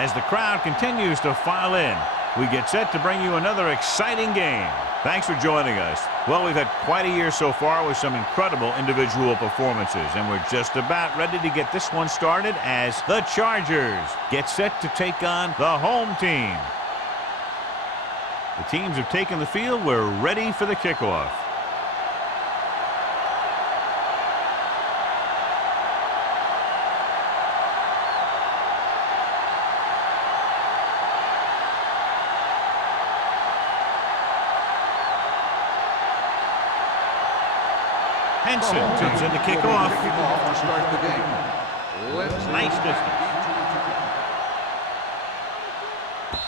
As the crowd continues to file in, we get set to bring you another exciting game. Thanks for joining us. Well, we've had quite a year so far with some incredible individual performances, and we're just about ready to get this one started as the Chargers get set to take on the home team. The teams have taken the field. We're ready for the kickoff. Henson comes in to kick off. To start the game. Nice distance.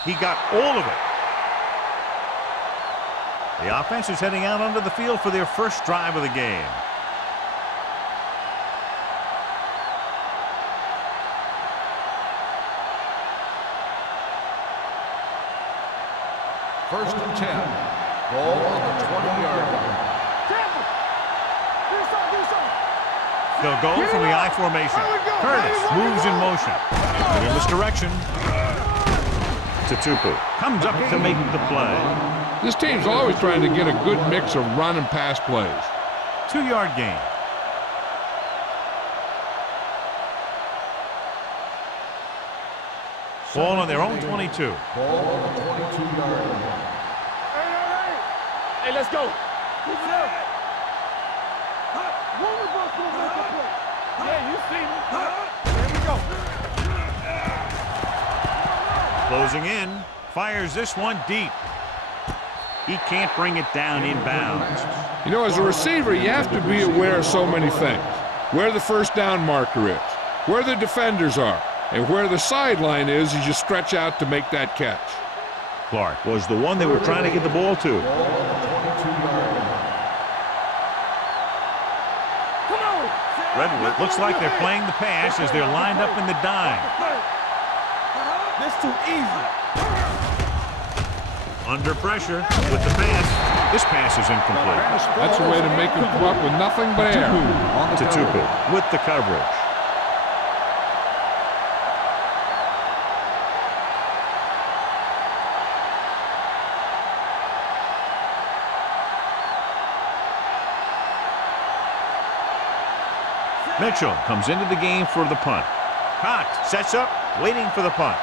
He got all of it. The offense is heading out onto the field for their first drive of the game. First and 10. Ball on the 20-yard line. They'll go from the I formation. Curtis moves in motion. In this direction. Tupu comes up to make the play. This team's always trying to get a good mix of run and pass plays. 2-yard gain. Ball on their own 22. Ball on the 22-yard line. Hey, let's go. Yeah, you see me. Here we go. Closing in. Fires this one deep. He can't bring it down inbounds. You know, as a receiver, you have to be aware of so many things. Where the first down marker is, where the defenders are, and where the sideline is as you stretch out to make that catch. Clark was the one they were trying to get the ball to. Redwood looks like they're playing the pass as they're lined up in the dime. This too easy. Under pressure with the pass. This pass is incomplete. That's a way to make him come up with nothing but air. Tupu with the coverage. Mitchell comes into the game for the punt. Cox sets up, waiting for the punt.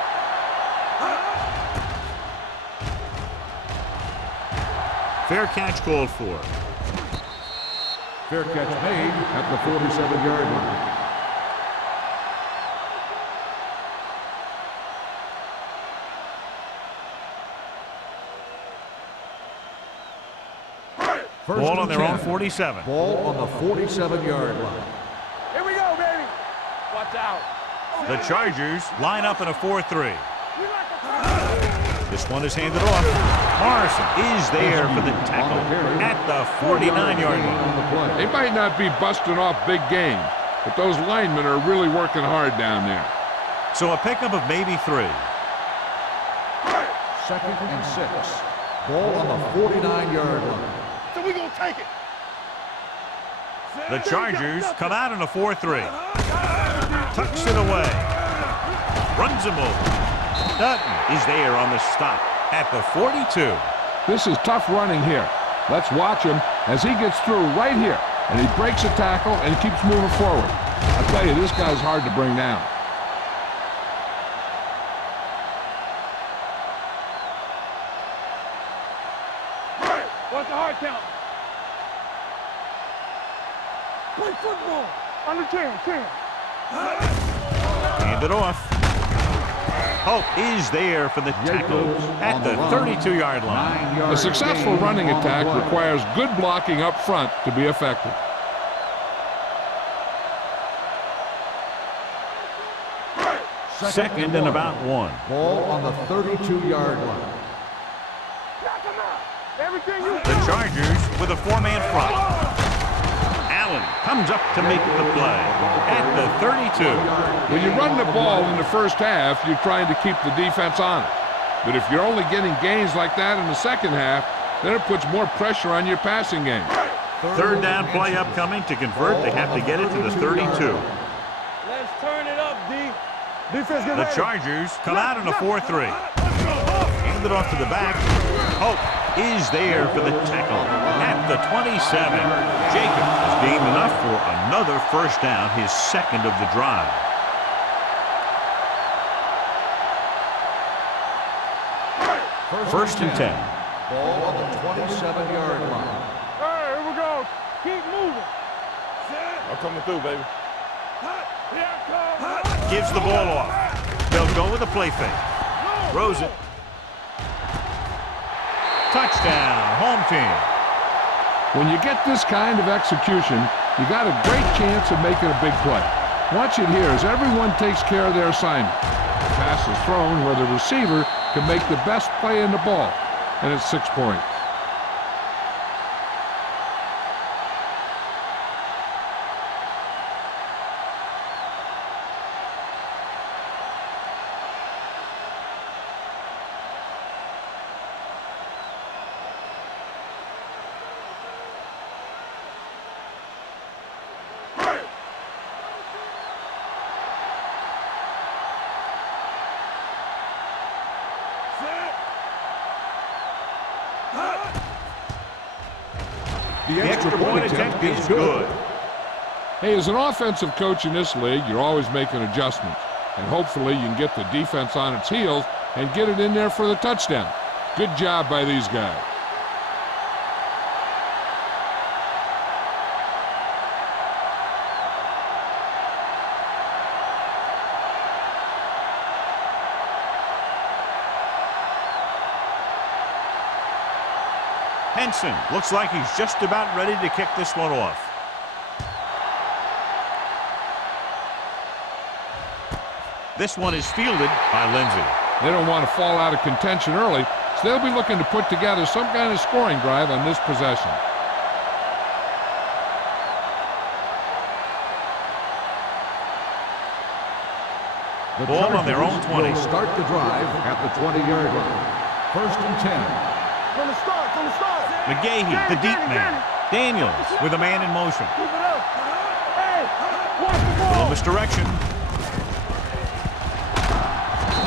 Fair catch called for. Fair catch made at the 47-yard line. Ball on their own 47. Ball on the 47-yard line. Here we go, baby. Watch out. The Chargers line up in a 4-3. This one is handed off. Morrison is there for the tackle at the 49-yard line. They might not be busting off big games, but those linemen are really working hard down there. So a pickup of maybe 3. Second and 6. Ball on the 49-yard line. So we gonna take it. The Chargers come out in a 4-3. Tucks it away. Runs him over. Dutton is there on the stop at the 42. This is tough running here. Let's watch him as he gets through right here. And he breaks a tackle and he keeps moving forward. I tell you, this guy's hard to bring down. What's the hard count? Play football. Under 10. Hand it off. Hope is there for the tackle at the 32-yard line. A successful running attack requires good blocking up front to be effective. Second and about 1. Ball on the 32-yard line. The Chargers with a 4-man front. Allen comes up to make the play at the 32. When you run the ball in the first half, you're trying to keep the defense honest. But if you're only getting gains like that in the second half, then it puts more pressure on your passing game. Third down play upcoming. To convert, they have to get it to the 32. Let's turn it up, D. Defense, get The ready. Chargers come out in a 4-3. Hand it off to the back. Hope is there for the tackle at the 27. Jacob is deemed enough for another first down, his second of the drive. First and 10. Ball on the 27-yard line. Hey, here we go. Keep moving. I'm coming through, baby. Here I come. Gives the ball off. They'll go with a play fake. Throws it. Touchdown, home team. When you get this kind of execution, you got a great chance of making a big play. Watch it here as everyone takes care of their assignment. The pass is thrown where the receiver can make the best play in the ball, and it's 6 points. The extra point attempt is good. Hey, as an offensive coach in this league, you're always making adjustments. And hopefully you can get the defense on its heels and get it in there for the touchdown. Good job by these guys. Henson looks like he's just about ready to kick this one off. This one is fielded by Lindsey. They don't want to fall out of contention early, so they'll be looking to put together some kind of scoring drive on this possession. The Ball on their own 20. Will start the drive at the 20-yard line. First and 10. From the start, from the start. McGahee, the deep man. Daniels with a man in motion. Keep it up. Hey, watch the ball. Little misdirection.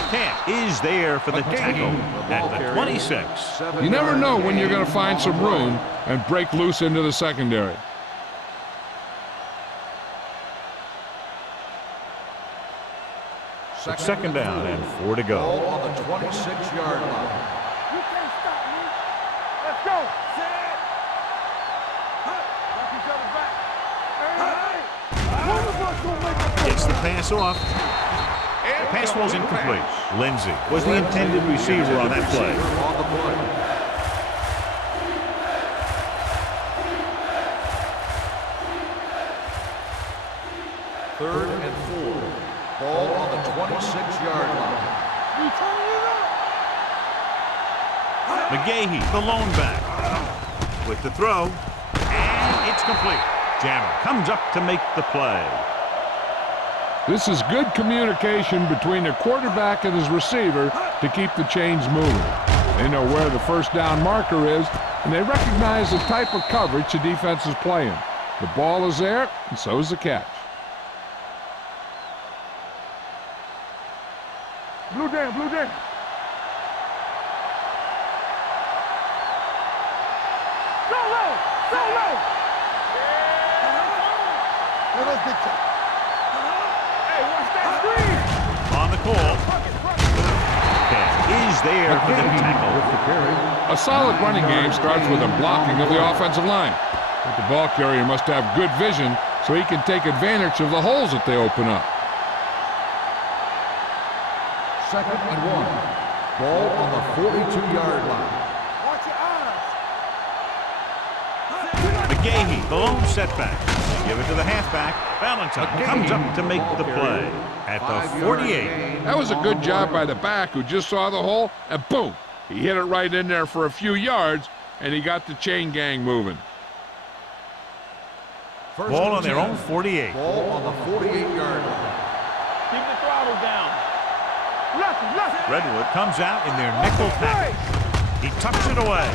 Camp is there for the tackle at the 26. You never know when you're going to find some room and break loose into the secondary. Second down and 4 to go. Ball on the 26-yard line. You can't stop me. Let's go. Watch each other back. Hey, one of us gonna make a play. Gets the pass off. The pass was incomplete. Lindsey was the intended receiver on that play. On the play. Third and 4. Ball on the 26-yard line. You turn it up. McGahee, the lone back. With the throw. And it's complete. Jammer comes up to make the play. This is good communication between the quarterback and his receiver to keep the chains moving. They know where the first down marker is, and they recognize the type of coverage the defense is playing. The ball is there, and so is the catch. Blue down, blue down. Go low, go low. Hey, let's get to. Hey, watch that screen. On the call. And is there for the tackle. A solid running game starts with a blocking of the offensive line. But the ball carrier must have good vision so he can take advantage of the holes that they open up. Second and 1. Ball on the 42-yard line. Watch your eyes. McGahee, the lone setback. They give it to the halfback. Valentine comes up to make the play at the 48. That was a good job by the back who just saw the hole, and boom! He hit it right in there for a few yards, and he got the chain gang moving. First Ball and on their 10. own 48. Ball on the 48-yard line. Keep the throttle down. Left. Redwood comes out in their nickel package. He tucks it away.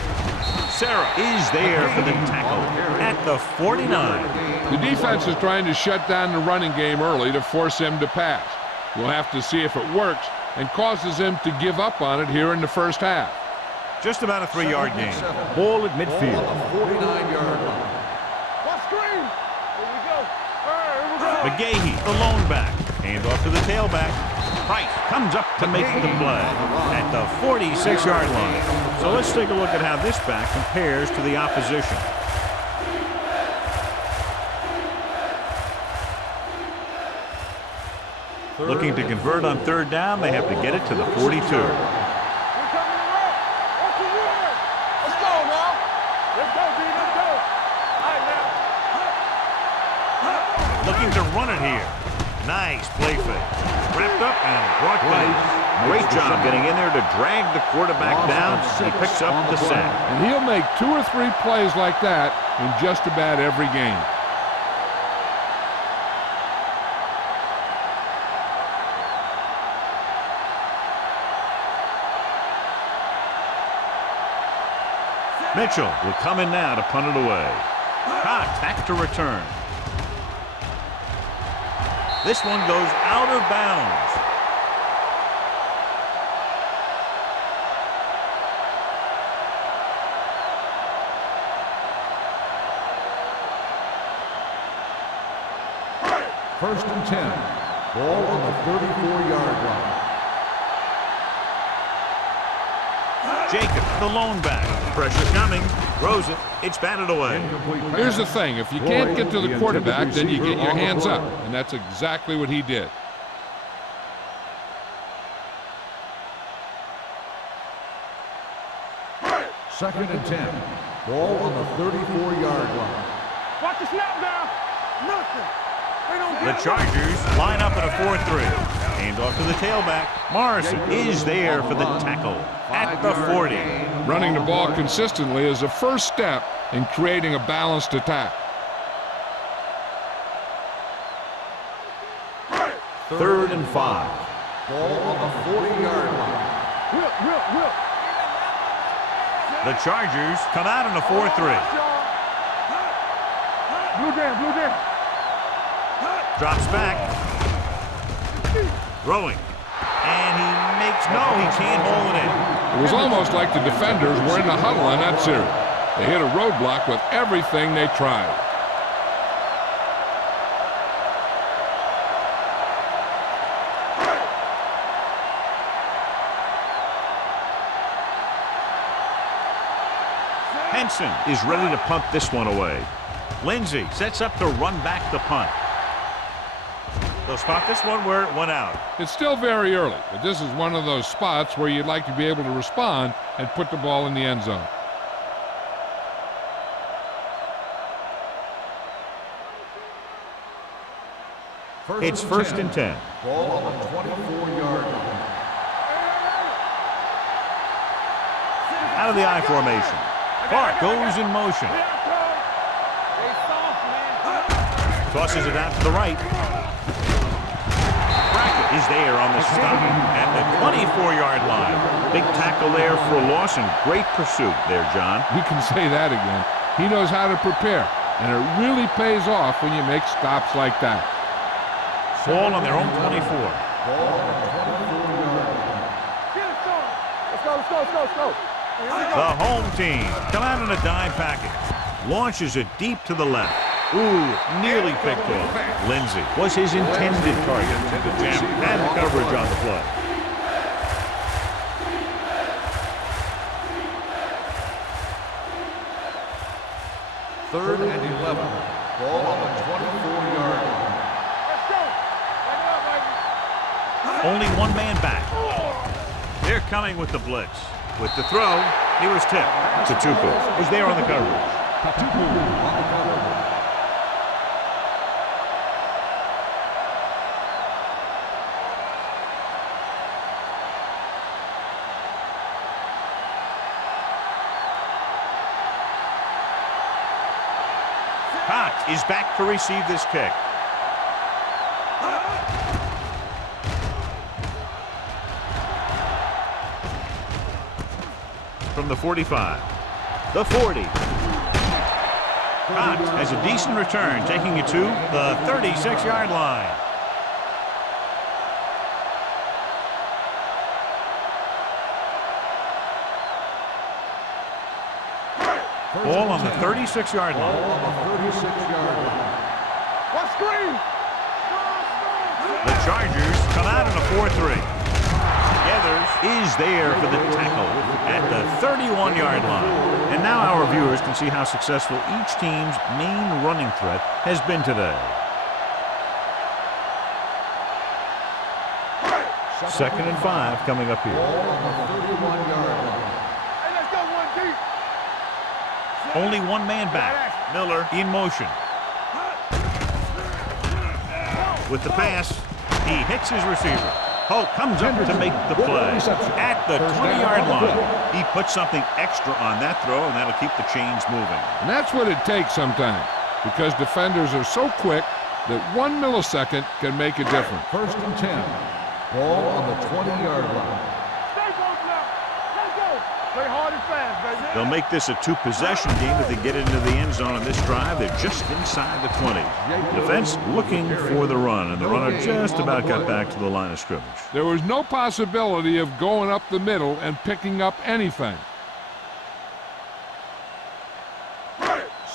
Sarah is there for the tackle at the 49. The defense is trying to shut down the running game early to force him to pass. We'll have to see if it works and causes him to give up on it here in the first half. Just about a 3-yard gain. Ball at midfield. Ball on the 49-yard line. What screen? Here we go. All right, here we go. McGahee, the lone back. Hand off to the tailback. Price comes up to make the play at the 46-yard line. So let's take a look at how this back compares to the opposition. Looking to convert on 3rd down, they have to get it to the 42. Let's go now. Let's go, D. Let's go. All right, now. Looking to run it here. Nice play fake. Wrapped up and brought back. Great job getting in there to drag the quarterback down. He picks up the sack. And he'll make 2 or 3 plays like that in just about every game. Mitchell will come in now to punt it away. Contact to return. This one goes out of bounds. First and 10. Ball on the 34-yard line. Jacob, the lone back. Pressure coming. Throws it. It's batted away. Here's the thing. If you can't get to the quarterback, then you get your hands up. And that's exactly what he did. Second and 10. Ball on the 34-yard line. Watch the snap now. Nothing. The Chargers line up in a 4-3. Hand off to the tailback. Morrison is there for the tackle at the 40. Running the ball consistently is the first step in creating a balanced attack. 3rd and 5. Ball on the 40-yard line. Whip. The Chargers come out in a 4-3. Blue jam. Drops back. Throwing. And he can't hold it in. It was almost like the defenders were in the huddle on that series. They hit a roadblock with everything they tried. Henson is ready to punt this one away. Lindsey sets up to run back the punt. They'll spot this one where it went out. It's still very early, but this is one of those spots where you'd like to be able to respond and put the ball in the end zone. It's first and 10. Ball on the 24-yard line. Out of the I formation. Clark goes in motion. Tosses it out to the right. Brackett is there on the stop at the 24-yard line. Big tackle there for a loss and great pursuit there, John. You can say that again. He knows how to prepare, and it really pays off when you make stops like that. Ball on their own 24. Ball on the 24-yard line. Let's go. The home team come out in a dime package. Launches it deep to the left. Ooh, nearly picked off. Lindsey was his intended target. The jam had coverage on the play. Third and 11. Ball on the 24-yard line. Only one man back. They're coming with the blitz. With the throw, he was tipped. Tatupu was there on the coverage. Tatupu on the coverage. Cox is back to receive this kick. From the 45. The 40. Cox has a decent return, taking it to the 36-yard line. Ball on the 36-yard line. Ball on the 36-yard line. What screen? The Chargers come out in a 4-3. Gathers is there for the tackle at the 31-yard line. And now our viewers can see how successful each team's main running threat has been today. Second and 5 coming up here. Ball on the 31-yard line. Hey, let's go one deep. Only one man back. Miller in motion. With the pass, he hits his receiver. Hope comes up to make the play at the 20-yard line. He puts something extra on that throw, and that'll keep the chains moving. And that's what it takes sometimes, because defenders are so quick that 1 millisecond can make a difference. First and 10. Ball on the 20-yard line. Stay close now. Let's go. Play hard and fast, baby. They'll make this a two-possession game if they get into the end zone on this drive. They're just inside the 20. Defense looking for the run, and the runner just about got back to the line of scrimmage. There was no possibility of going up the middle and picking up anything.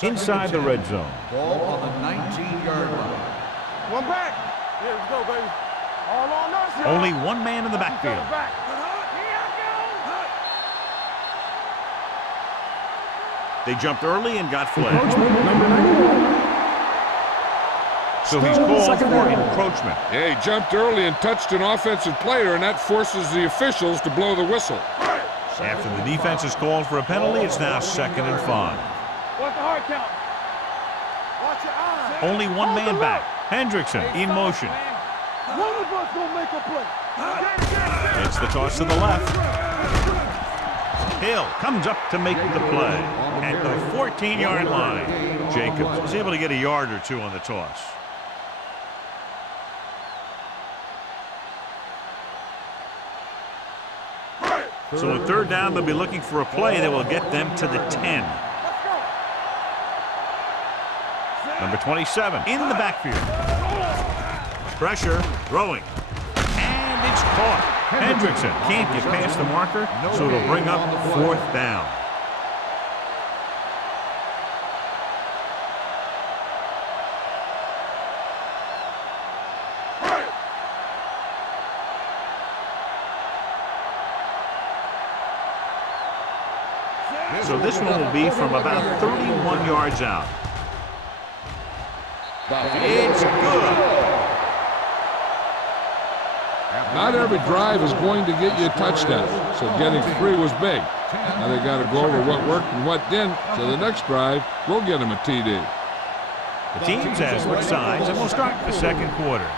Inside the red zone. Ball on the 19-yard line. One back. Yeah, let's go, baby. All on us, y'all. Only one man in the backfield. Back. They jumped early and got flagged. So he's called for encroachment. Yeah, he jumped early and touched an offensive player, and that forces the officials to blow the whistle. After the defense is called for a penalty, it's now second and 5. Watch the hard count. Watch your eyes. Only one man back. Hendrickson in motion. One of us gonna make a play. It's the toss to the left. Hill comes up to make the play at the 14-yard line. Jacobs is able to get a yard or two on the toss. So on third down, they'll be looking for a play that will get them to the 10. Number 27 in the backfield. Pressure, throwing. And it's caught. Hendrickson can't get past the marker, so it'll bring up fourth down. So this one will be from about 31 yards out. It's good. Not every drive is going to get you a touchdown, so getting 3 was big. Now they got to go over what worked and what didn't, so the next drive will get them a TD. The teams have switched sides, and we'll start the second quarter.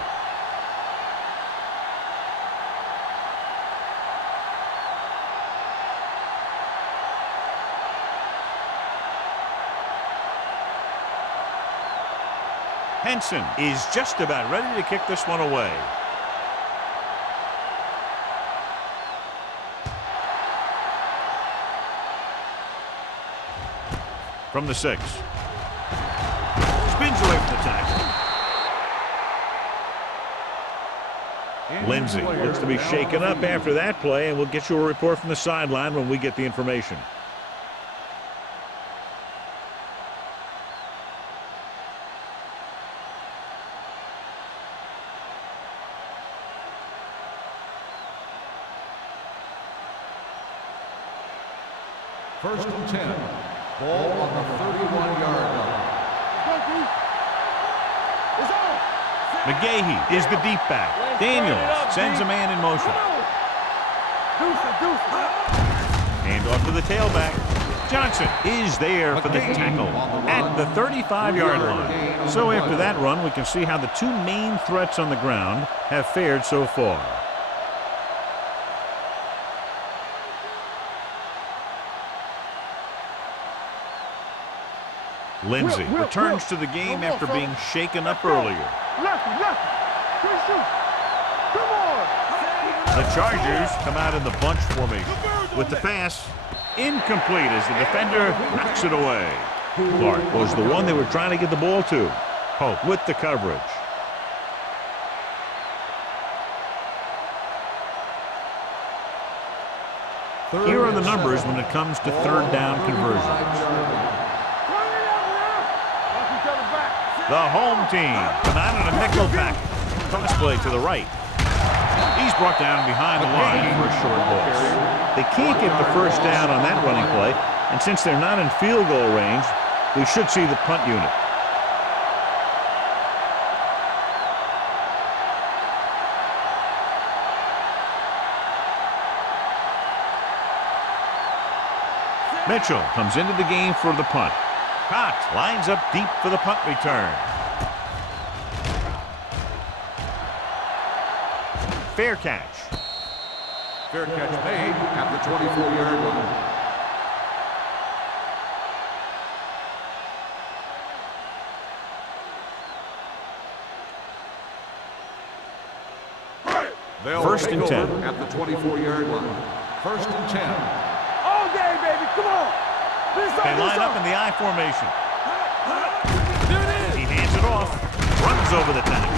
Henson is just about ready to kick this one away. From the 6. Spins away from the tackle. Lindsey looks to be shaken up after that play, and we'll get you a report from the sideline when we get the information. First and 10. Ball on the 31-yard line. McGahee is the deep back. Daniels sends a man in motion. Hand off to the tailback. Johnson is there for the tackle at the 35-yard line. So after that run, we can see how the two main threats on the ground have fared so far. Lindsey returns to the game after being shaken up earlier. The Chargers come out in the bunch formation. With the pass, incomplete as the defender knocks it away. Clark was the one they were trying to get the ball to. Hope with the coverage. Here are the numbers when it comes to third down conversions. The home team come out in a nickel pack. Cross play to the right. He's brought down behind the line for a short loss. They can't get the first down on that running play, and since they're not in field goal range, we should see the punt unit. Mitchell comes into the game for the punt. Cox lines up deep for the punt return. Fair catch. Fair catch made at the 24-yard line. First and 10. At the 24-yard line. First and 10. All day, baby. Come on. They line up in the I formation. He hands it off. Runs over the tackle.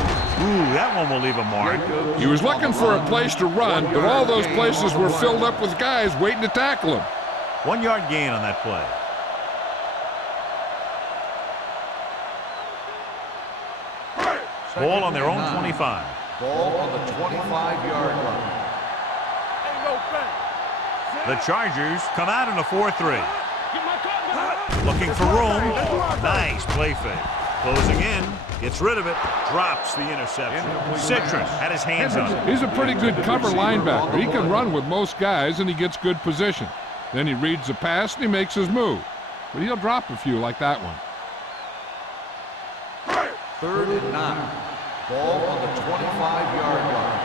Ooh, that one will leave a mark. He was looking for a place to run, but all those places were filled up with guys waiting to tackle him. 1 yard gain on that play. Ball on their own 25. Ball on the 25-yard line. Ain't no fence. The Chargers come out in a 4-3. Looking for room. Nice play fake. Closing in. Gets rid of it. Drops the interception. Citron had his hands on it. He's a pretty good cover linebacker. He can run with most guys, and he gets good position. Then he reads the pass, and he makes his move. But he'll drop a few like that one. 3rd and 9. Ball on the 25-yard line.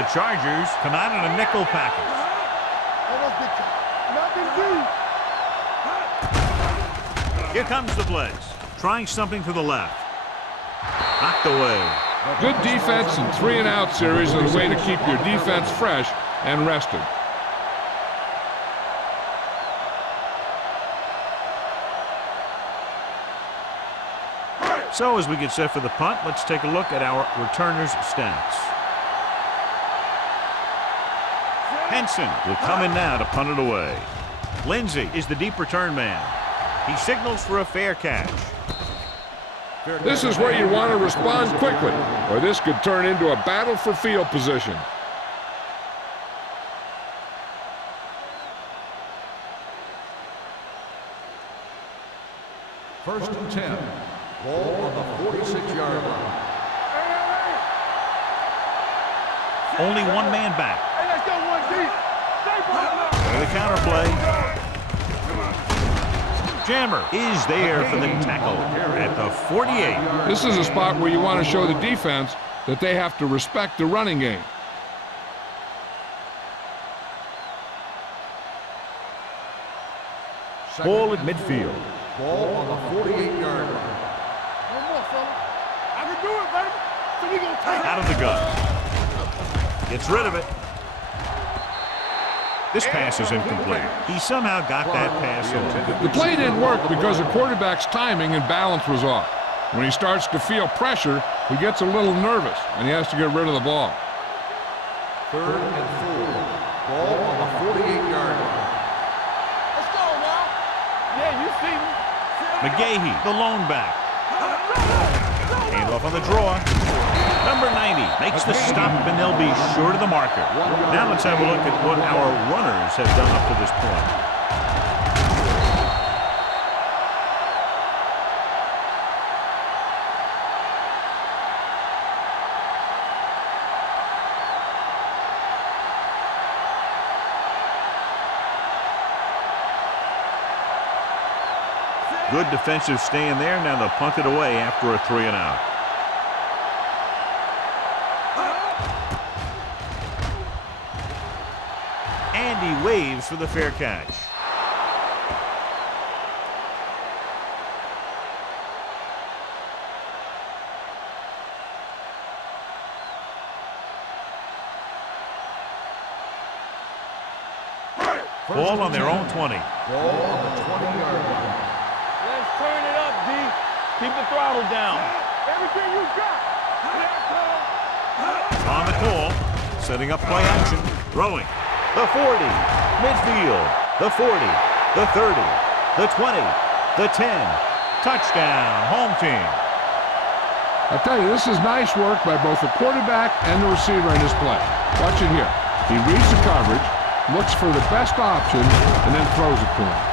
The Chargers come out in a nickel package. Here comes the blitz. Trying something to the left. Knocked away. Good defense and 3-and-out series is a way to keep your defense fresh and rested. So as we get set for the punt, let's take a look at our returners' stats. Henson will come in now to punt it away. Lindsey is the deep return man. He signals for a fair catch. This is where you want to respond quickly, or this could turn into a battle for field position. First and 10. Ball on the 46-yard line. Only one man back. Hey, let's go one deep. The counter play. Jammer is there for the tackle at the 48. This is a spot where you want to show the defense that they have to respect the running game. Ball at midfield. Ball on the 48-yard line. One more, fella. I can do it, baby. So we gonna take it. Out of the gun. Gets rid of it. This pass is incomplete. He somehow got that pass in. The play didn't work because the quarterback's timing and balance was off. When he starts to feel pressure, he gets a little nervous, and he has to get rid of the ball. 3rd and 4. Ball on the 48-yard line. Let's go now. Yeah, you see me. McGahee, the lone back. Hand off on the draw. Number 90 makes the stop, and they'll be short of the marker. Now let's have a look at what our runners have done up to this point. Good defensive stand there. Now they'll punt it away after a 3-and-out. And he waves for the fair catch. Ball on their own 20. Ball on the 20-yard line. Let's turn it up, D. Keep the throttle down. Everything you got. On the call, setting up play action, throwing. The 40, midfield, the 40, the 30, the 20, the 10, Touchdown, home team. I tell you, this is nice work by both the quarterback and the receiver in this play. Watch it here. He reads the coverage, looks for the best option, and then throws it to him.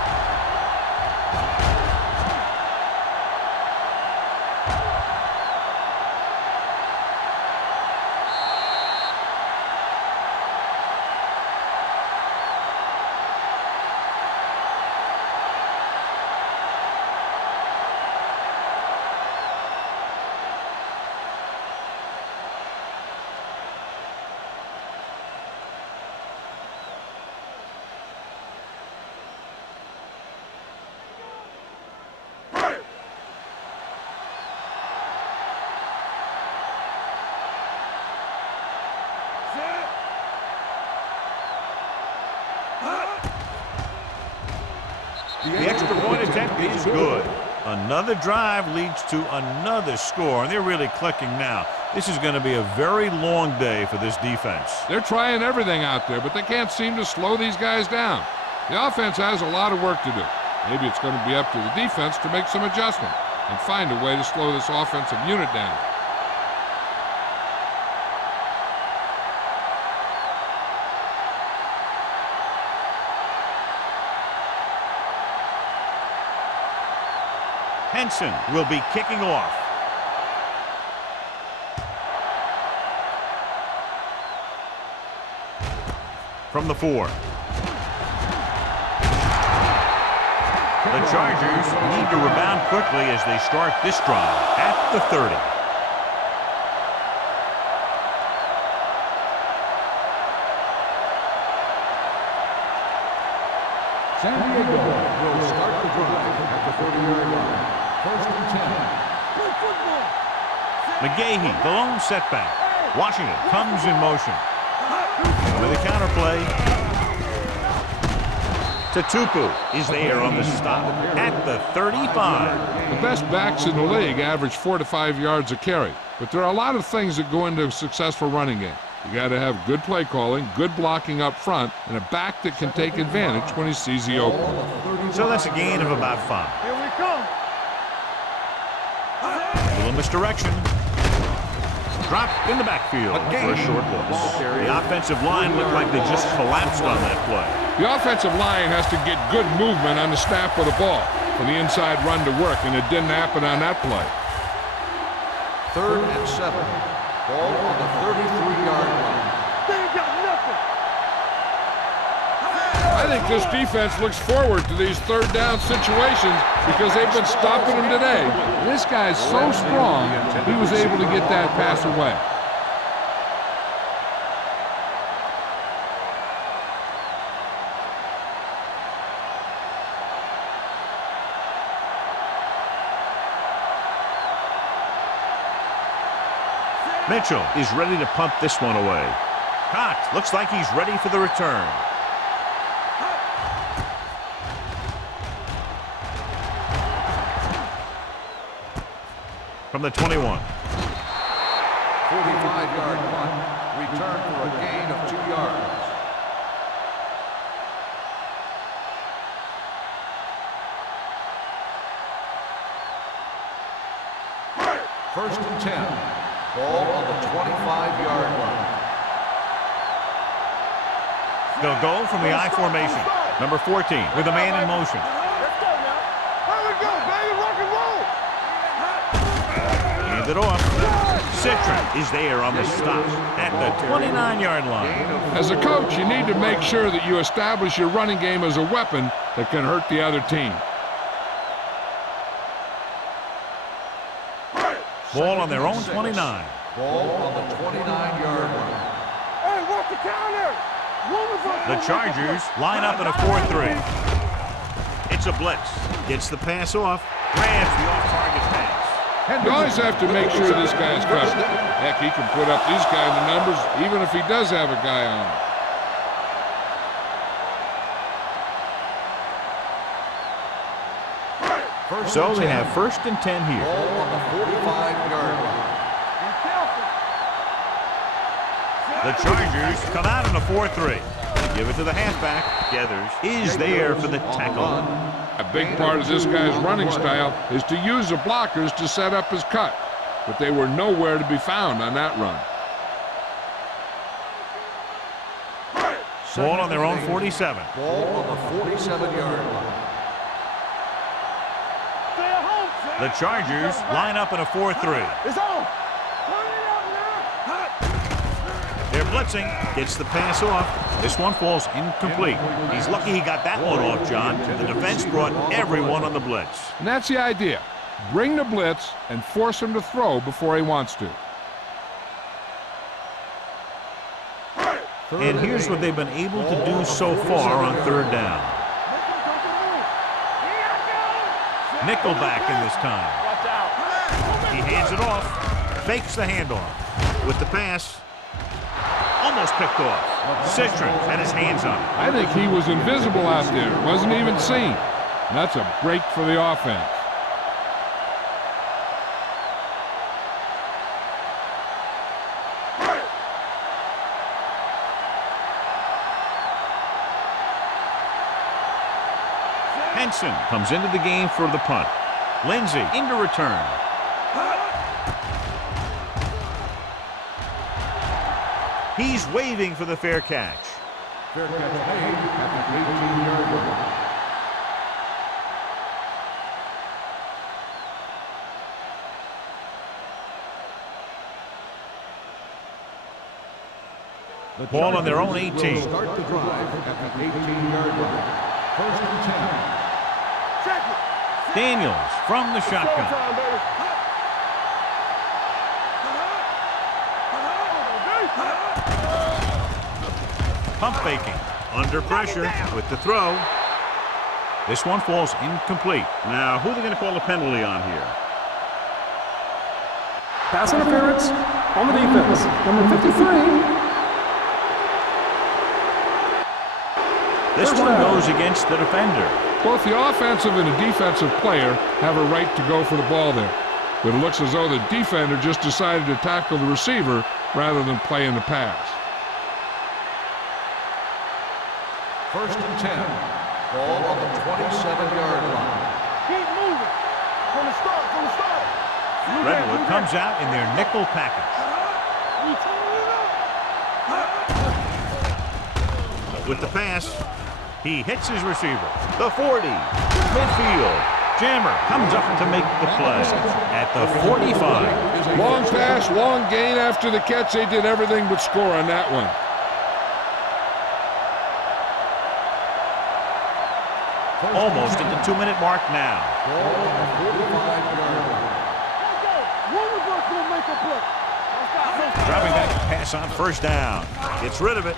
The extra point attempt is good. Another drive leads to another score, and they're really clicking now. This is going to be a very long day for this defense. They're trying everything out there, but they can't seem to slow these guys down. The offense has a lot of work to do. Maybe it's going to be up to the defense to make some adjustment and find a way to slow this offensive unit down. Henson will be kicking off. From the 4. The Chargers need to rebound quickly as they start this drive at the 30. San Diego will start the drive at the 30-yard line. First and 10. McGahee, the lone setback. Washington comes in motion. With a counterplay. Tatupu is there on the stop at the 35. The best backs in the league average 4 to 5 yards a carry, but there are a lot of things that go into a successful running game. You got to have good play calling, good blocking up front, and a back that can take advantage when he sees the opening. So that's a gain of about 5. Here we come. A little misdirection. Dropped in the backfield for a short loss. The offensive line looked like they just collapsed on that play. The offensive line has to get good movement on the snap of the ball for the inside run to work, and it didn't happen on that play. 3rd and 7. Ball on the 33-yard line. They ain't got nothing. I think this defense looks forward to these third down situations because they've been stopping them today. This guy's so strong, he was able to get that pass away. Mitchell is ready to punt this one away. Cox looks like he's ready for the return. From the 21. 45-yard punt. Return for a gain of 2 yards. First and 10. Ball on the 25-yard line. They'll go from the I formation. Number 14 with a man in motion. Let's go now. Here we go, baby. Rock and roll. Hand it off. Citron is there on the stop at the 29-yard line. As a coach, you need to make sure that you establish your running game as a weapon that can hurt the other team. Ball on their own 29. Ball on the 29-yard line. Hey, watch the counter. The Chargers line up in a 4-3. It's a blitz. Gets the pass off. Grabs the off-target pass. You always have to make sure this guy's covered. Heck, he can put up these kind of numbers even if he does have a guy on him. So they have first and 10 here. Ball on the 45-yard line. The Chargers come out in a 4-3. They give it to the halfback. Gathers is there for the tackle. A big part of this guy's running style is to use the blockers to set up his cut, but they were nowhere to be found on that run. Ball on their own 47. Ball on the 47-yard line. The Chargers line up in a 4-3. It's on. They're blitzing. Gets the pass off. This one falls incomplete. He's lucky he got that one off, John. The defense brought everyone on the blitz. And that's the idea. Bring the blitz and force him to throw before he wants to. And here's what they've been able to do so far on third down. Nickelback in this time. He hands it off. Fakes the handoff. With the pass. Almost picked off. Citron had his hands on it. I think he was invisible out there. Wasn't even seen. And that's a break for the offense. Henson comes into the game for the punt. Lindsey into return. He's waving for the fair catch. Fair catch made at the 18-yard line. Ball on their own 18. Will start the drive at the 18-yard line. First and 10. Daniels from the shotgun. Pump faking. Under pressure with the throw. This one falls incomplete. Now, who are they going to call a penalty on here? Pass interference on the defense. Number 53. This one goes against the defender. Both the offensive and the defensive player have a right to go for the ball there. But it looks as though the defender just decided to tackle the receiver rather than play in the pass. First and 10. Ball on the 27-yard line. Keep moving. From the start. Redwood comes out in their nickel package. With the pass, he hits his receiver. The 40. Midfield. Jammer comes up to make the play at the 45. Long pass, long gain after the catch. They did everything but score on that one. Almost at the 2-minute mark now. Ball on the 45-yard line. Dropping back to pass on first down. Gets rid of it.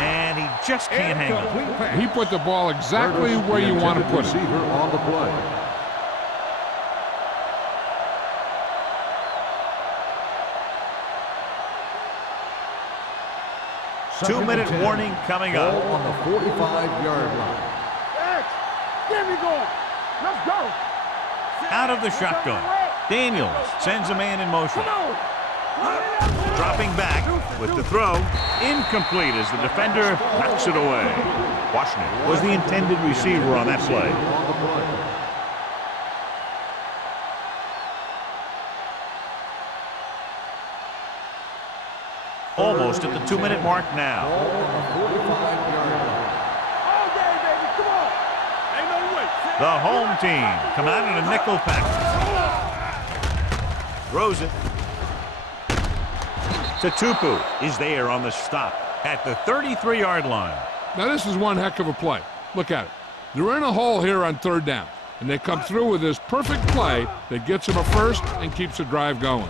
And he just can't hang on. He put the ball exactly where you want to put it. Receiver on the play. Two-minute warning coming up. Ball on the 45-yard line. Get me going. Let's go. Out of the shotgun. Daniels sends a man in motion. Dropping back with the throw. Incomplete as the defender knocks it away. Washington was the intended receiver on that play. Almost at the 2-minute mark now. Ball on the 45-yard line. All day, baby. Come on. Ain't no way. The home team come out in a nickel package. Throws it. Tupu is there on the stop at the 33-yard line. Now this is one heck of a play. Look at it. They're in a hole here on third down, and they come through with this perfect play that gets them a first and keeps the drive going.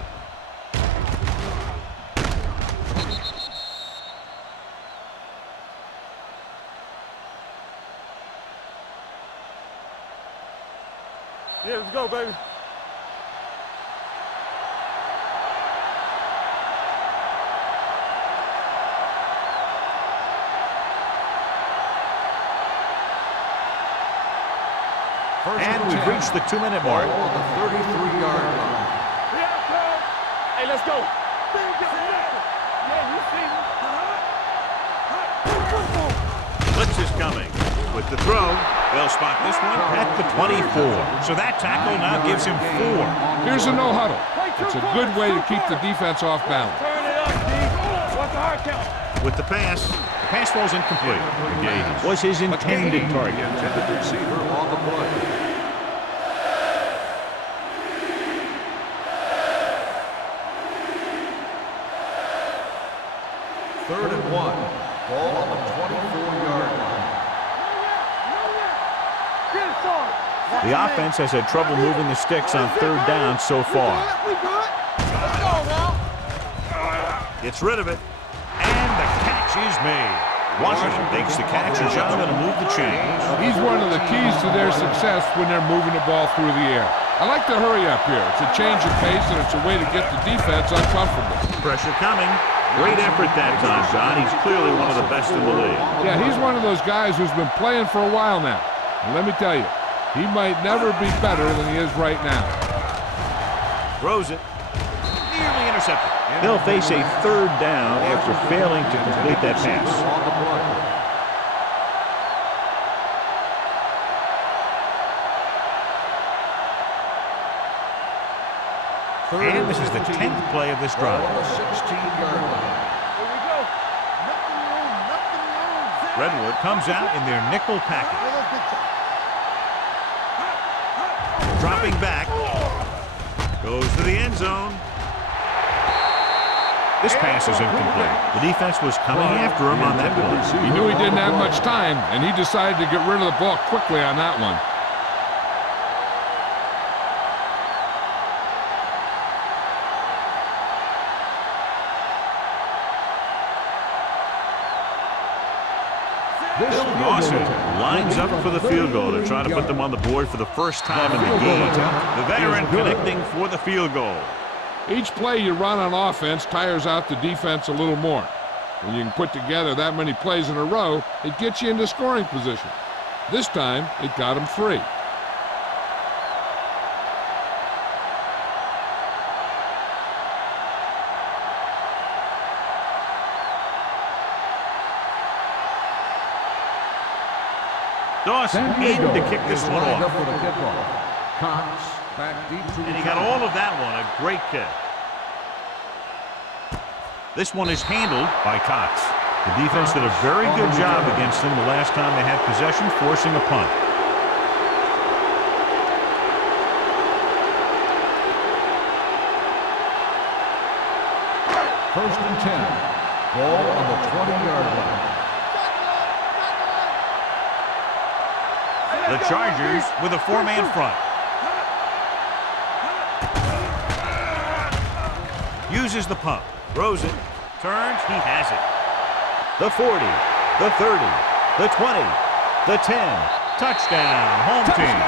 Yeah, let's go, baby. And we've reached the 2-minute mark. Ball on the 33-yard line. Here I come. Hey, let's go. Yeah, you see me. Blitz is coming with the throw. They'll spot this one at the 24. So that tackle now gives him 4. Here's a no huddle. It's a good way to keep the defense off balance. Turn it up, D. What's the hard count? With the pass falls incomplete. McGahee was his intended target. Intended receiver on the play. Third and 1. Ball on the 24-yard line. The offense has had trouble moving the sticks on third down so far. Gets rid of it, and the catch is made. Washington makes the catch, and John going to move the chains. He's one of the keys to their success when they're moving the ball through the air. I like to hurry up here. It's a change of pace, and it's a way to get the defense uncomfortable. Pressure coming. Great effort that time, John. He's clearly one of the best in the league. Yeah, he's one of those guys who's been playing for a while now. And let me tell you, he might never be better than he is right now. Throws it. Nearly intercepted. They'll face a third down after failing to complete that pass. And this is the 10th play of this drive. Redwood comes out in their nickel package. Dropping back. Goes to the end zone. This pass is incomplete. The defense was coming after him on that play. He knew he didn't have much time, and he decided to get rid of the ball quickly on that one. Dawson lines up for the field goal to try to put them on the board for the first time in the game. The veteran connecting for the field goal. Each play you run on offense tires out the defense a little more. When you can put together that many plays in a row, it gets you into scoring position. This time, it got him free. Dawson in to kick this one off. Cox back deep to And he got all of that one. A great kick. This one is handled by Cox. The defense did a very good job against them the last time they had possession, forcing a punt. First and 10. Ball on the 20-yard line. The Chargers with a 4-man front. Uses the pump. Throws it. Turns. He has it. The 40. The 30. The 20. The 10. Touchdown. Home team.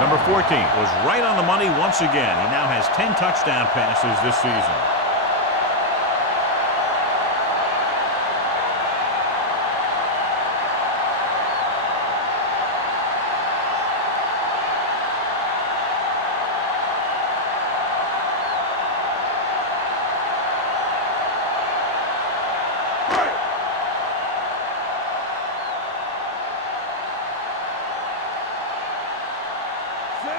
Number 14 was right on the money once again. He now has 10 touchdown passes this season.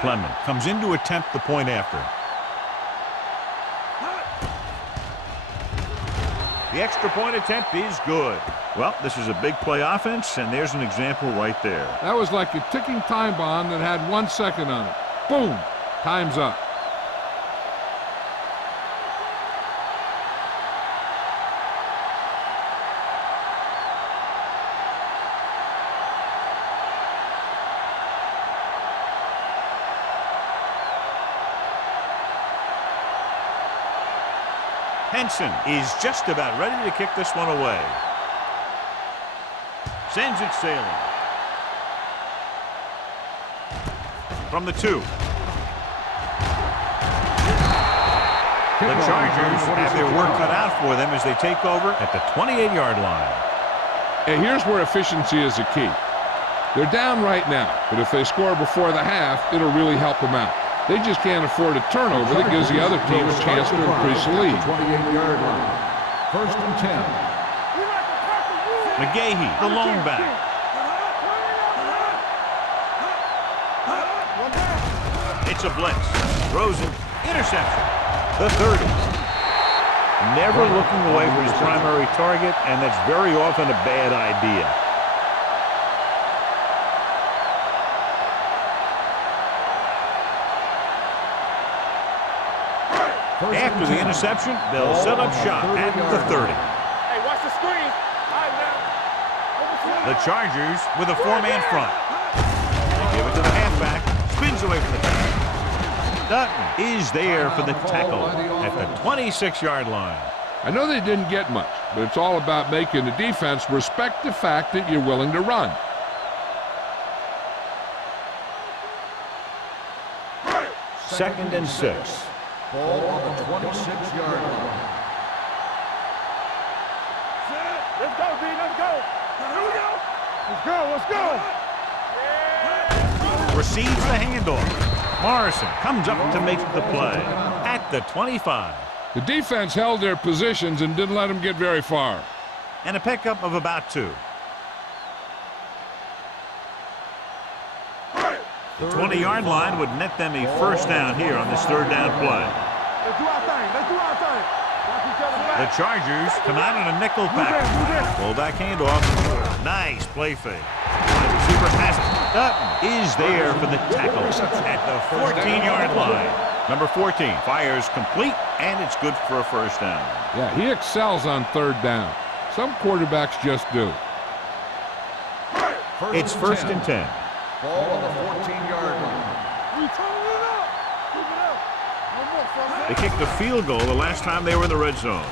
Clement comes in to attempt the point after. The extra point attempt is good. Well, this is a big play offense, and there's an example right there. That was like a ticking time bomb that had 1 second on it. Boom! Time's up. Henson is just about ready to kick this one away. Sends it sailing. From the 2. The Chargers have their work cut out for them as they take over at the 28-yard line. And here's where efficiency is the key. They're down right now, but if they score before the half, it'll really help them out. They just can't afford a turnover that gives the other team a chance to increase the lead. 28-yard line. First and 10. McGahee, the lone back. It's a blitz. Throws it. Interception. The 30. Never looking away from his primary target, and that's very often a bad idea. After the interception, they'll set up shop at the 30. Hey, watch the screen. All right, now. The Chargers with a four-man front. They give it to the halfback. Spins away from the tackle. Dutton is there for the tackle at the 26-yard line. I know they didn't get much, but it's all about making the defense respect the fact that you're willing to run. Second and 6. Ball on the 26-yard line. Let's go, D. Let's go. Here we go. Let's go. Let's go. Receives the handoff. Morrison comes up to make the play at the 25. The defense held their positions and didn't let them get very far. And a pickup of about 2. The 20-yard line would net them a first down here on this third down play. Let's do our thing. Let's do our thing. Watch each other The back. Chargers come out in a nickel package. Fullback handoff. Nice play fake. Wide receiver has it. Dutton is there for the tackle at the 14-yard line. Number 14 fires complete, and it's good for a first down. Yeah, he excels on third down. Some quarterbacks just do. It's first and 10. Ball on the 14-yard line. We turn it up. Keep it up. No more, son. They kicked a field goal the last time they were in the red zone.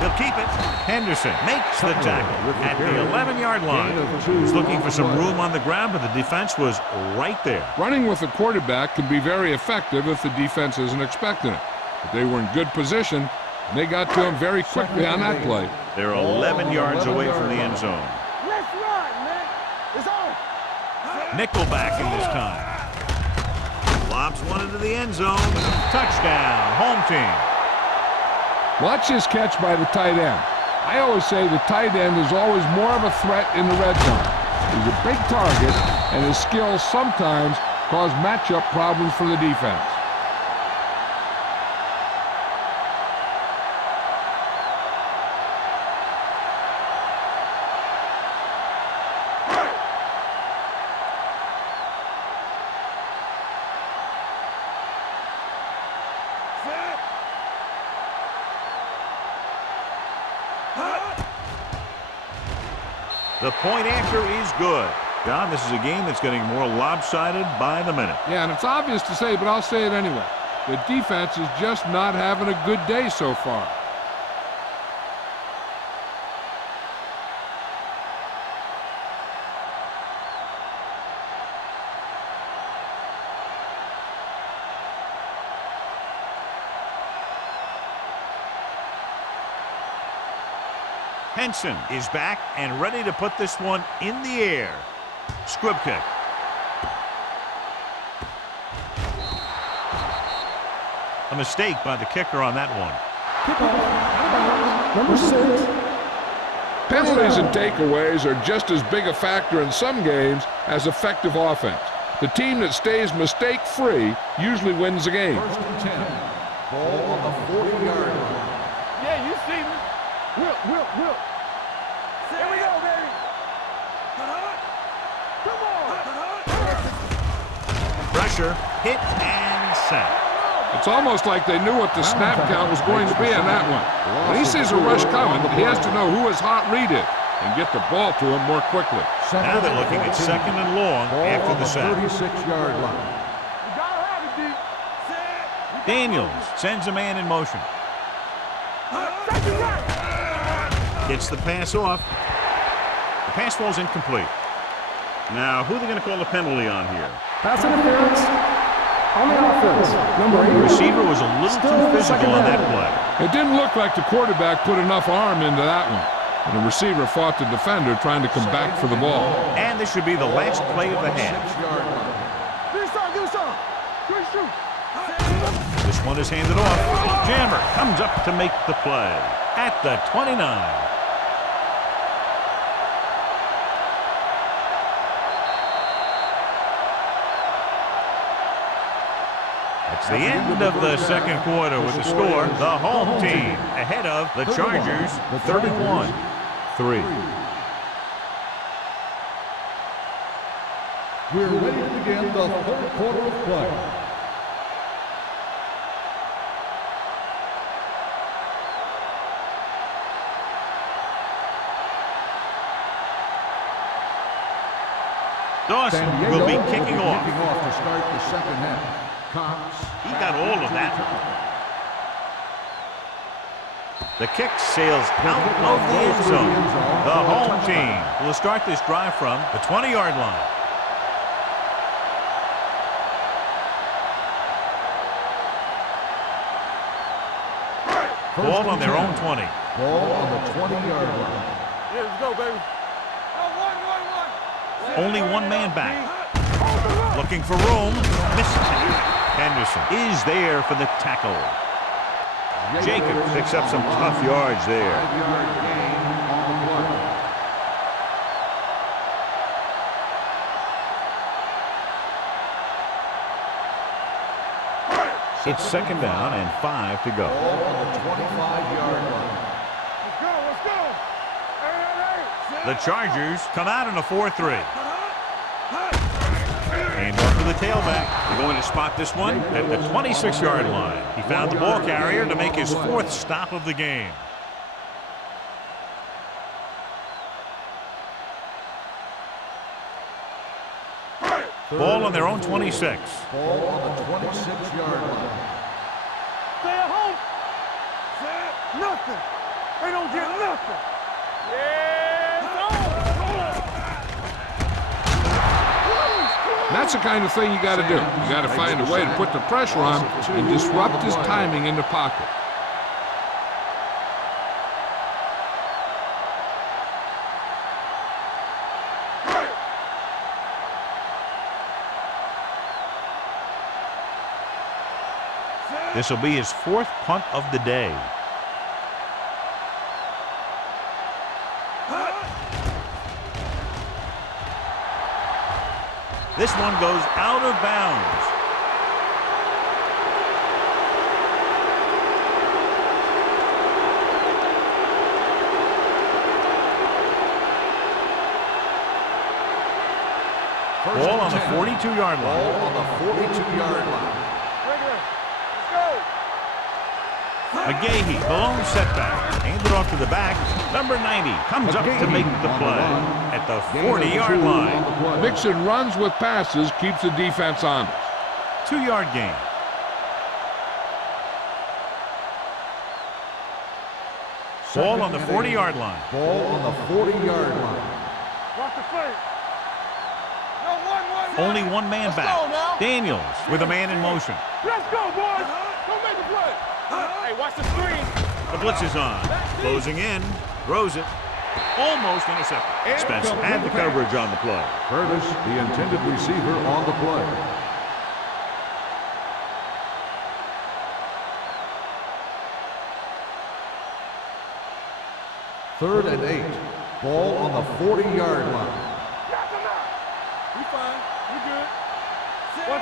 He'll keep it. Henderson makes the tackle at the 11-yard line. He was looking for some room on the ground, but the defense was right there. Running with a quarterback can be very effective if the defense isn't expecting it. But they were in good position, and they got to him very quickly on that play. They're 11 yards away from the end zone. Let's run, man. It's on. Nickelback in this time. Lobs one into the end zone. Touchdown, home team. Watch this catch by the tight end. I always say the tight end is always more of a threat in the red zone. He's a big target, and his skills sometimes cause matchup problems for the defense. The point after is good. John, this is a game that's getting more lopsided by the minute. Yeah, and it's obvious to say, but I'll say it anyway. The defense is just not having a good day so far. Henson is back and ready to put this one in the air. Squib kick. A mistake by the kicker on that one. Number 6. Penalties and takeaways are just as big a factor in some games as effective offense. The team that stays mistake-free usually wins the game. First and 10. Ball on the 40-yard line. Yeah, you see me. Will. Here we go, baby. Come on. Pressure, hit, and sack. It's almost like they knew what the snap count was going to be on that one. When he sees a rush coming, he has to know who his hot read is and get the ball to him more quickly. Now they're looking at second and long after the sack. 36-yard line. You gotta have it, D. Daniels sends a man in motion. Take it right. Gets the pass off. The pass falls incomplete. Now, who are they going to call the penalty on here? Pass interference on the offense. Number 8. The receiver was a little Still too in the physical second on that down. play. It didn't look like the quarterback put enough arm into that one. And the receiver fought the defender trying to come back for the ball. And this should be the last play of the half. 6-yard line. Give me some. Good shoot. This one is handed off. Jammer comes up to make the play at the 29. It's the end of the second quarter with the score. The home team ahead of the Chargers, 31-3. We're ready to begin the third quarter of play. Dawson will be kicking off. To start the second half. Cox. He got all of that. The kick sails out of the end zone. The home team will start this drive from the 20-yard line. Ball on their own 20. Ball on the 20-yard line. Yeah, let's go, baby. Only one man back. Looking for room. Misses it. Henderson is there for the tackle. Jacobs picks up some tough yards there. 5-yard gain on the play. It's second down and 5 to go. Ball on the 25-yard line. Let's go, let's go. The Chargers come out in a 4-3. And off to the tailback. They're going to spot this one at the 26-yard line. He found the ball carrier to make his 4th stop of the game. Ball on their own 26. Ball on the 26-yard line. Stay at home. Nothing. They don't get nothing. That's the kind of thing you got to do. You got to find a way to put the pressure on and disrupt his timing in the pocket. This will be his 4th punt of the day. This one goes out of bounds. Ball on the 42-yard line. Ball on the 42-yard line. McGahee, the lone setback. Handed off to the back. Number 90 comes up to make the play at the 40-yard line. Mixing runs with passes keeps the defense honest. 2-yard gain. Ball on the 40-yard line. Ball on the 40-yard line. Watch the play. Only one man back. Daniels with a man in motion. Let's go, boys. Don't make a play. Hey, watch the screen. The blitz is on. Closing in. Throws it. Almost intercepted. Spencer had the coverage on the play. Curtis, the intended receiver, on the play. Third and 8. Ball on the 40-yard line. We fine. We good.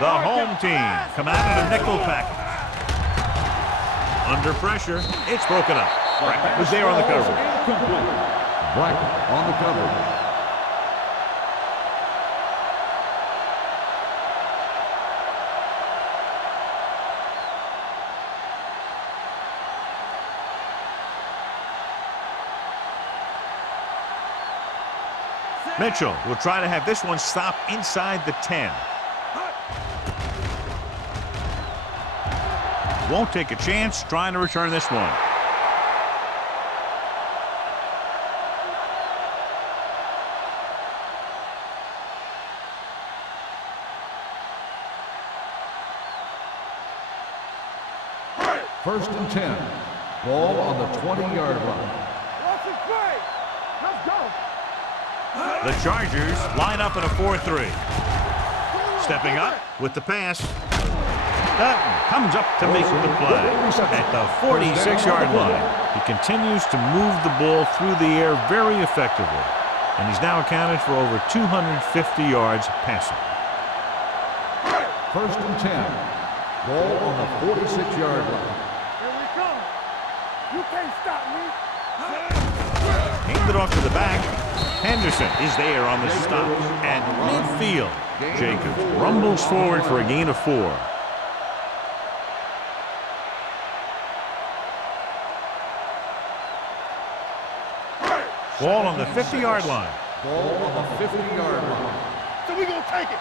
The home team come out in a nickel package. Under pressure, it's broken up. Brackett was there on the coverage. Brackett on the coverage. Mitchell will try to have this one stop inside the 10. Won't take a chance trying to return this one. First and 10. Ball on the 20-yard line. Watch the play. Let's go. The Chargers line up in a 4-3. Stepping up with the pass. Dutton comes up to make the play at the 46-yard line. He continues to move the ball through the air very effectively, and he's now accounted for over 250 yards passing. First and 10. Ball on the 46-yard line. Here we come. You can't stop me. Hand it off to the back. Henderson is there on the stop at midfield. Jacobs rumbles forward for a gain of 4. Ball on the 50-yard line. Ball on the 50-yard line. So we gonna take it.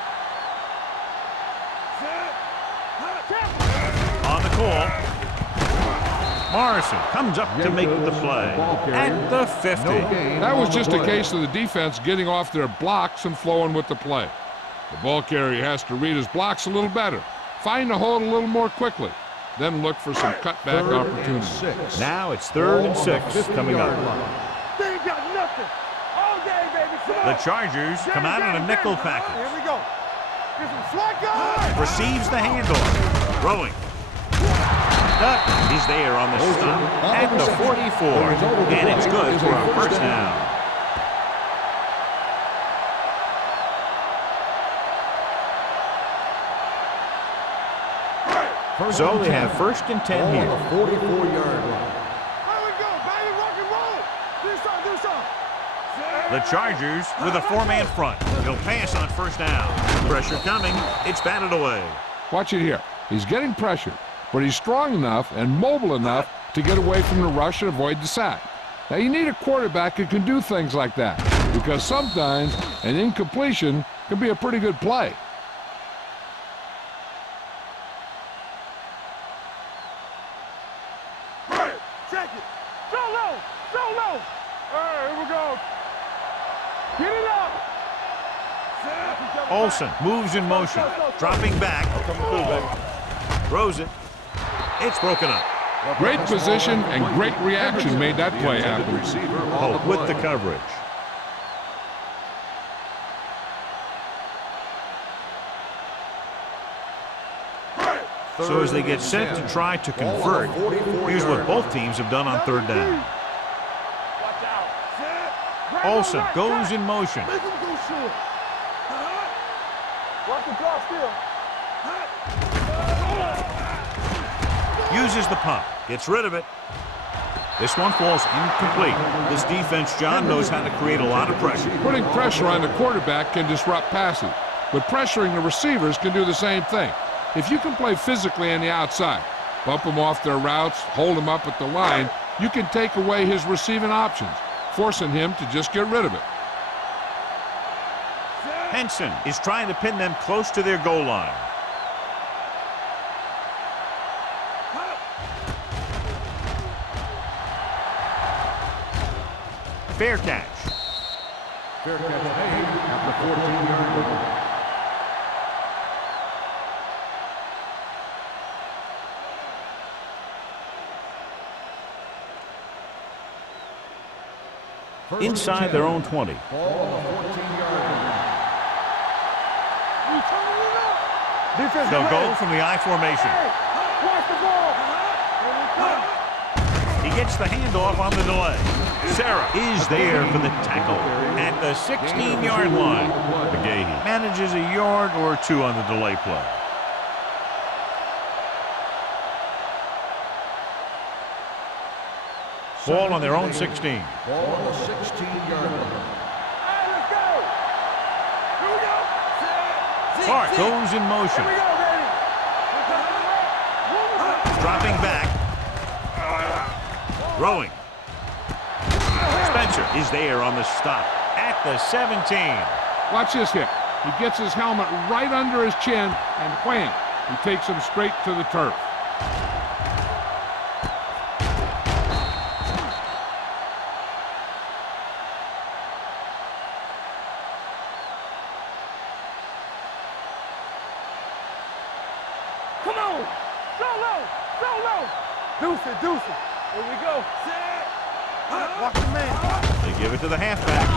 On the call. Morrison comes up to make the play at the 50. That was just a case of the defense getting off their blocks and flowing with the play. The ball carrier has to read his blocks a little better, find the hole a little more quickly, then look for some cutback opportunities. Now it's 3rd and 6 coming up. They ain't got nothing. All day, baby. Come on. The Chargers come out in a nickel package. Here we go. Here's some swat guys. Receives the handoff. Throwing. He's there on the stop at the 44. And it's good for a first down. So they have 1st and 10 here. On the 44-yard line. There we go, baby. Rock and roll. Do something. The Chargers with a 4-man front. He'll pass on first down. Pressure coming. It's batted away. Watch it here. He's getting pressured, but he's strong enough and mobile enough to get away from the rush and avoid the sack. Now, you need a quarterback who can do things like that, because sometimes an incompletion can be a pretty good play. Check it. So low. All right, here we go. Get it up. Olsen moves in motion. Dropping back. Throws it. It's broken up. Great position and great reaction made that play happen. Hope with the coverage. So as they get set to try to convert, here's what both teams have done on 3rd down. Watch out. Olsen goes in motion. Make him go short. Watch the drop still. Uses the pump. Gets rid of it. This one falls incomplete. This defense, John, knows how to create a lot of pressure. Putting pressure on the quarterback can disrupt passing, but pressuring the receivers can do the same thing. If you can play physically on the outside, bump them off their routes, hold them up at the line, you can take away his receiving options, forcing him to just get rid of it. Henson is trying to pin them close to their goal line. Fair catch. Fair catch made at the 14-yard line. Inside their own 20. Ball on the 14-yard line. Defense They'll ready. go from the I formation. Watch the ball. He gets the handoff on the delay. Sarah is there for the tackle at the 16-yard line. McGahee manages a yard or 2 on the delay play. Ball on their own 16. Ball on the 16-yard line. Hey, let's go. Here we go. Clark goes in motion. Here we go, baby. Dropping back. Throwing. Spencer is there on the stop at the 17. Watch this hit. He gets his helmet right under his chin, and wham, he takes him straight to the turf. Come on. So low. Deuce it. Here we go. Watch the man. They give it to the halfback.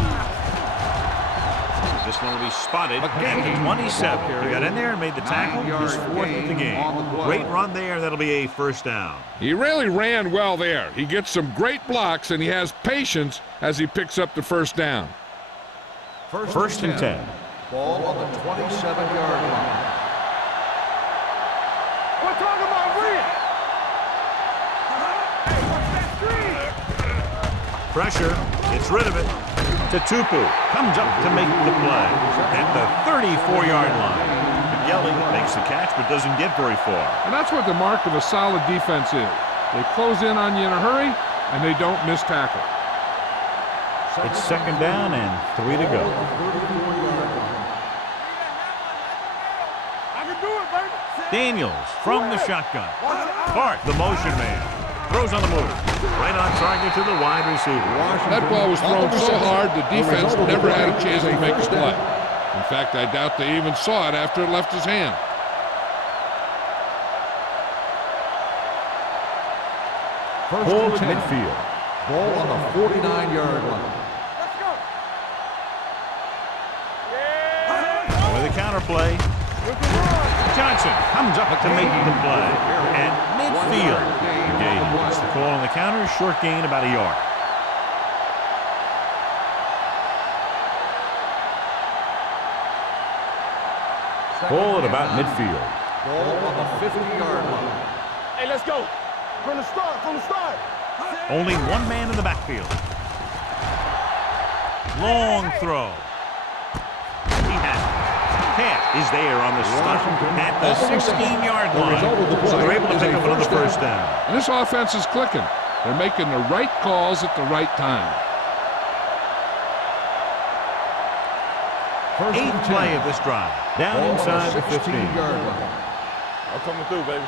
This one will be spotted at the 27. He got in there and made the tackle. He's 4th of the game. Great run there. That'll be a first down. He really ran well there. He gets some great blocks, and he has patience as he picks up the first down. First and 10. Ball on the 27-yard line. What's Pressure. Gets rid of it. Tupu comes up to make the play at the 34-yard line. Gelly makes the catch but doesn't get very far. And that's what the mark of a solid defense is. They close in on you in a hurry, and they don't miss tackle. It's second down and 3 to go. I can do it, baby. Daniels from the shotgun. Clark, the motion man, throws on the move. Right on target to the wide receiver. That ball was thrown so hard the defense never had a chance to make a play. In fact, I doubt they even saw it after it left his hand. Ball at midfield. Ball on the 49-yard line. Let's go. With a counter play. Johnson comes up to make the play at midfield. Gay gets the call on the counter. Short gain, about a yard. Ball at about midfield. Ball on the 50-yard line. Hey, let's go. From the start, from the start. Only one man in the backfield. Long throw. He has it. Cat is there on the stop at the 16-yard line. So they're able to pick up another first down. And this offense is clicking. They're making the right calls at the right time. Eighth play of this drive. Down inside the 15. I'm coming through, baby.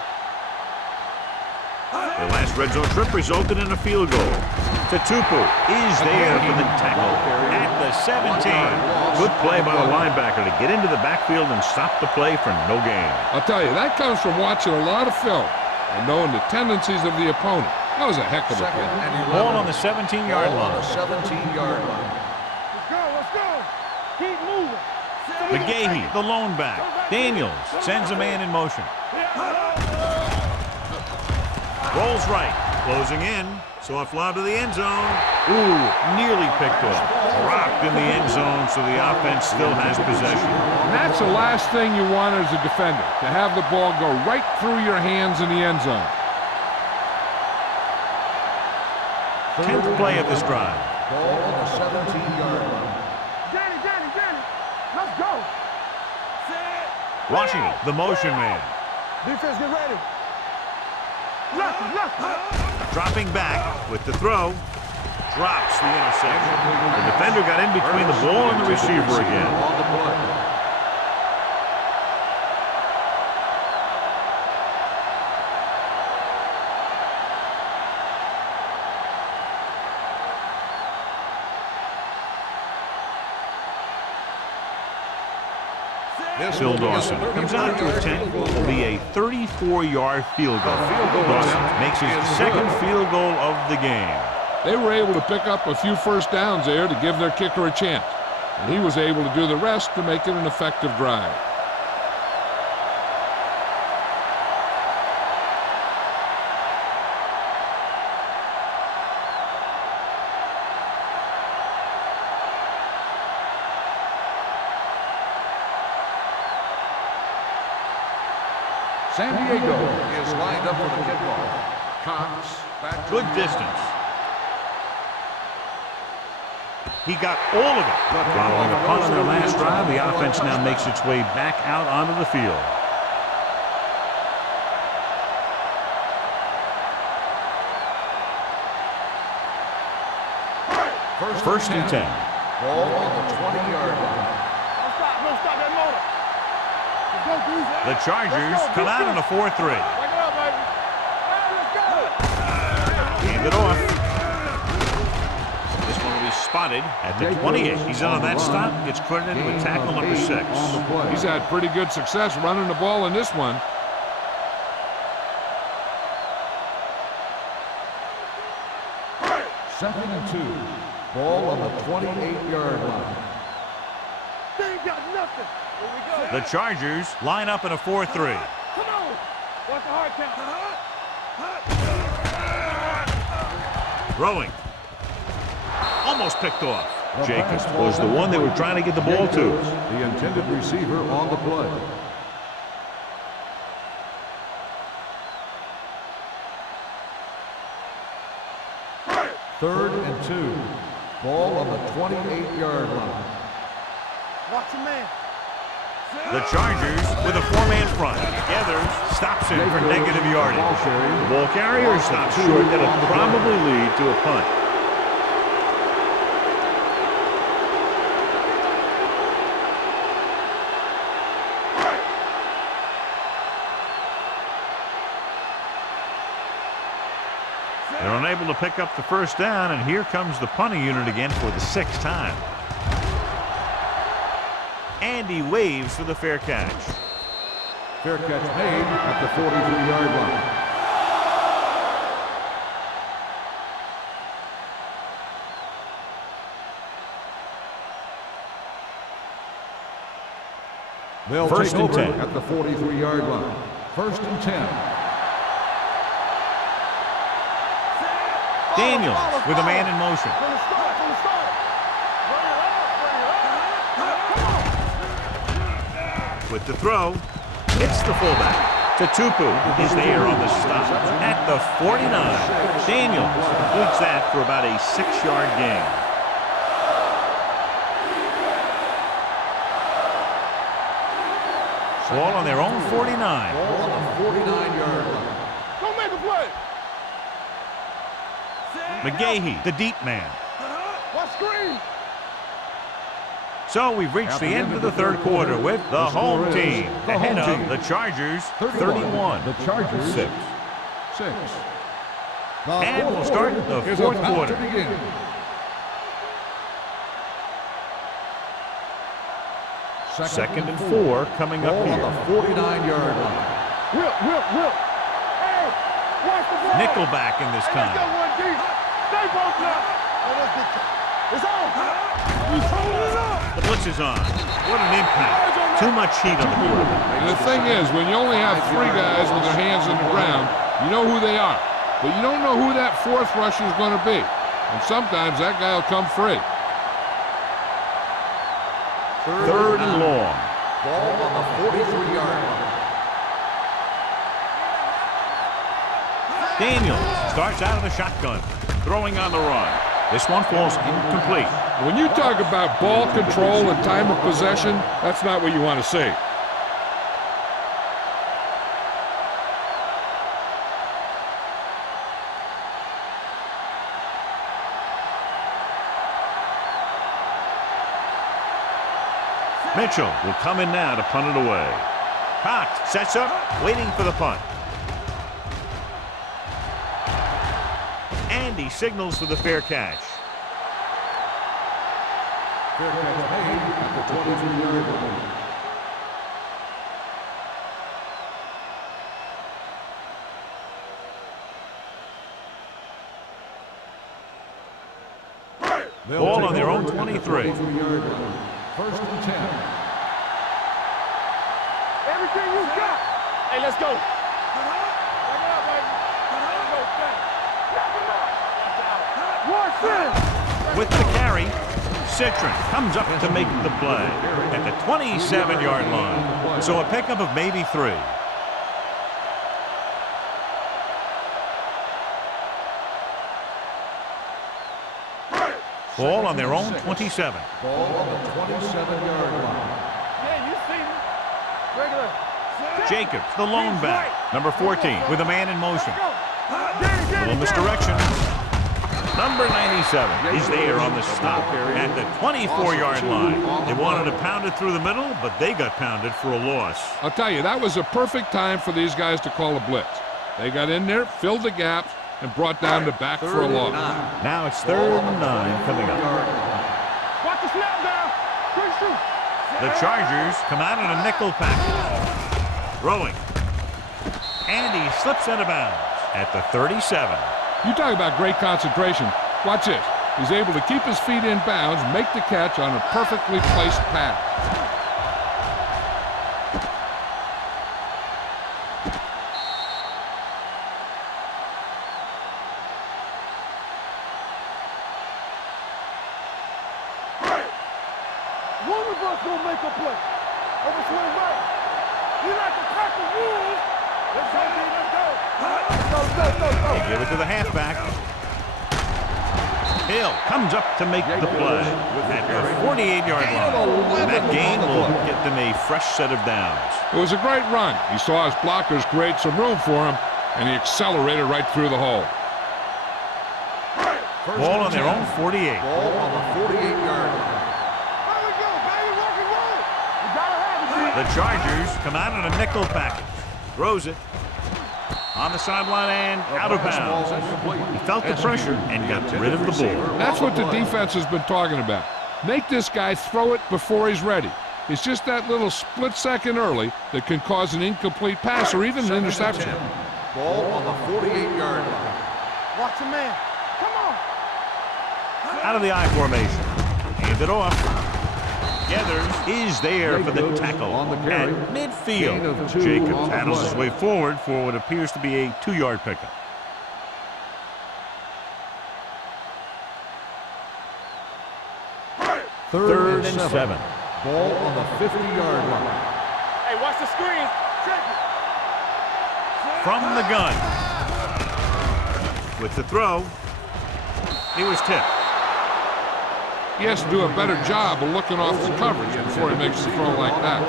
The last red zone trip resulted in a field goal. Tupu is there for the tackle at the 17. Good play by the linebacker to get into the backfield and stop the play for no gain. I'll tell you, that comes from watching a lot of film and knowing the tendencies of the opponent. That was a heck of a play. Ball on the 17-yard Ball on line. the 17-yard line. Let's go, let's go. Keep moving. McGahee, the lone back. Daniels sends a man in motion. Rolls right, closing in. Soft lob to the end zone. Ooh, nearly picked off. Dropped in the end zone, so the offense still has possession. And that's the last thing you want as a defender, to have the ball go right through your hands in the end zone. 10th play of this drive. Ball on the 17-yard line. Danny, let's go. Washington, the motion man. Defense, get ready. Left. Dropping back with the throw. Drops the interception. The defender got in between the ball and the receiver again. On the play. Phil Dawson comes out to attempt what will be a 34-yard field goal. Dawson makes his second field goal of the game. They were able to pick up a few first downs there to give their kicker a chance. And he was able to do the rest to make it an effective drive. San Diego is lined up for the kickoff. Cox back to Good distance. He got all of it. Following a punt on their last drive, the offense now makes its way back out onto the field. First and 10. ball on the 20-yard line. No stop that motor. Let's go, Goose. The Chargers come out in a 4-3. Back it up, baby. Let's go. Hand it off. This one will be spotted at the 28. He's in on that stop. Gets credited with tackle number 6. He's had pretty good success running the ball in this one. Second and 2. Ball on the 28-yard line. They ain't got nothing. Here we go. The Chargers line up in a 4-3. Come on. Watch the hard count. Throwing. Almost picked off. Jacobs was the one they were trying to get the ball to. The intended receiver on the play. 3rd and 2. Ball on the 28-yard line. Watch your man. The Chargers with a 4-man front. Gathers, stops him for negative yardage. The ball carrier stops short. That'll probably lead to a punt. They're unable to pick up the first down, and here comes the punting unit again for the 6th time. Andy waves for the fair catch. Fair catch made at the 43-yard line. They'll First take and over 10. at the 43-yard line. 1st and 10. Daniels with a man in motion. From the start, from the start. Bring it up, bring it up. With the throw, hits the fullback. Tupu is there on the stop at the 49. Daniels completes that for about a 6-yard gain. Ball on their own 49. Ball on the 49-yard line. Go make a play. McGahee, the deep man. Watch screen. So we've reached the end of the 3rd quarter with the home team ahead of the Chargers 31. The Chargers 6. 6. And we'll start the 4th quarter. Second and 4 coming up Ball here. on the 49-yard line. Whip. Hey, watch the ball. Nickelback in this Hey, let's go time. one deep. Stay both now. It's on. He's holding it up. The blitz is on. What an impact. Too much heat on the quarterback. And the thing is, when you only have 3 guys with their hands on the ground, you know who they are. But you don't know who that 4th rusher is going to be. And sometimes that guy will come free. 3rd and long. Ball on the 43-yard line. Daniels starts out of the shotgun, throwing on the run. This one falls incomplete. When you talk about ball control and time of possession, that's not what you want to see. Mitchell will come in now to punt it away. Cox sets up, waiting for the punt. Andy signals for the fair catch. Fair catch made at the 23-yard line. Ball on their own 23. 23-yard line. 1st and 10. Everything you got. Hey, let's go. Back it up, baby. Let's go, fast. Watch this. With the carry, Citron comes up to make the play at the 27-yard line. So a pickup of maybe 3. Ball on their own 27. Ball on the 27-yard line. Yeah, you see me. Regular. Jacobs, the lone back, number 14, with a man in motion. Get Little misdirection. Number 97 is there on the stop at the 24-yard line. They wanted to pound it through the middle, but they got pounded for a loss. I'll tell you, that was a perfect time for these guys to call a blitz. They got in there, filled the gaps, and brought down the back for a loss. Now it's 3rd and 9 coming up. Watch the snap down. Quick shoot. The Chargers come out in a nickel package. Throwing. And he slips out of bounds at the 37. You talk about great concentration. Watch this. He's able to keep his feet in bounds, make the catch on a perfectly placed pass. One of us gonna make a play. Overswing right. You like to crack the rules. Let's go, let's go. Go. They give it to the halfback. Hill comes up to make the play at the 48-yard line. And that gain will get them a fresh set of downs. It was a great run. He saw his blockers create some room for him, and he accelerated right through the hole. Ball on their own 48. Ball on the 48-yard line. The Chargers come out in a nickel package. Throws it on the sideline and out of bounds. He felt the pressure and got rid of the ball. That's what the defense has been talking about. Make this guy throw it before he's ready. It's just that little split second early that can cause an incomplete pass or even an interception. Ball on the 48-yard line. Watch the man. Come on. Out of the I formation. Hand it off. Gathers is there for the tackle at midfield. Jacobs handles his way forward for what appears to be a 2-yard pickup. Third and 7. Ball on the 50-yard line. Hey, watch the screen. From the gun. With the throw, he was tipped. He has to do a better job of looking off the coverage before he makes a throw like that.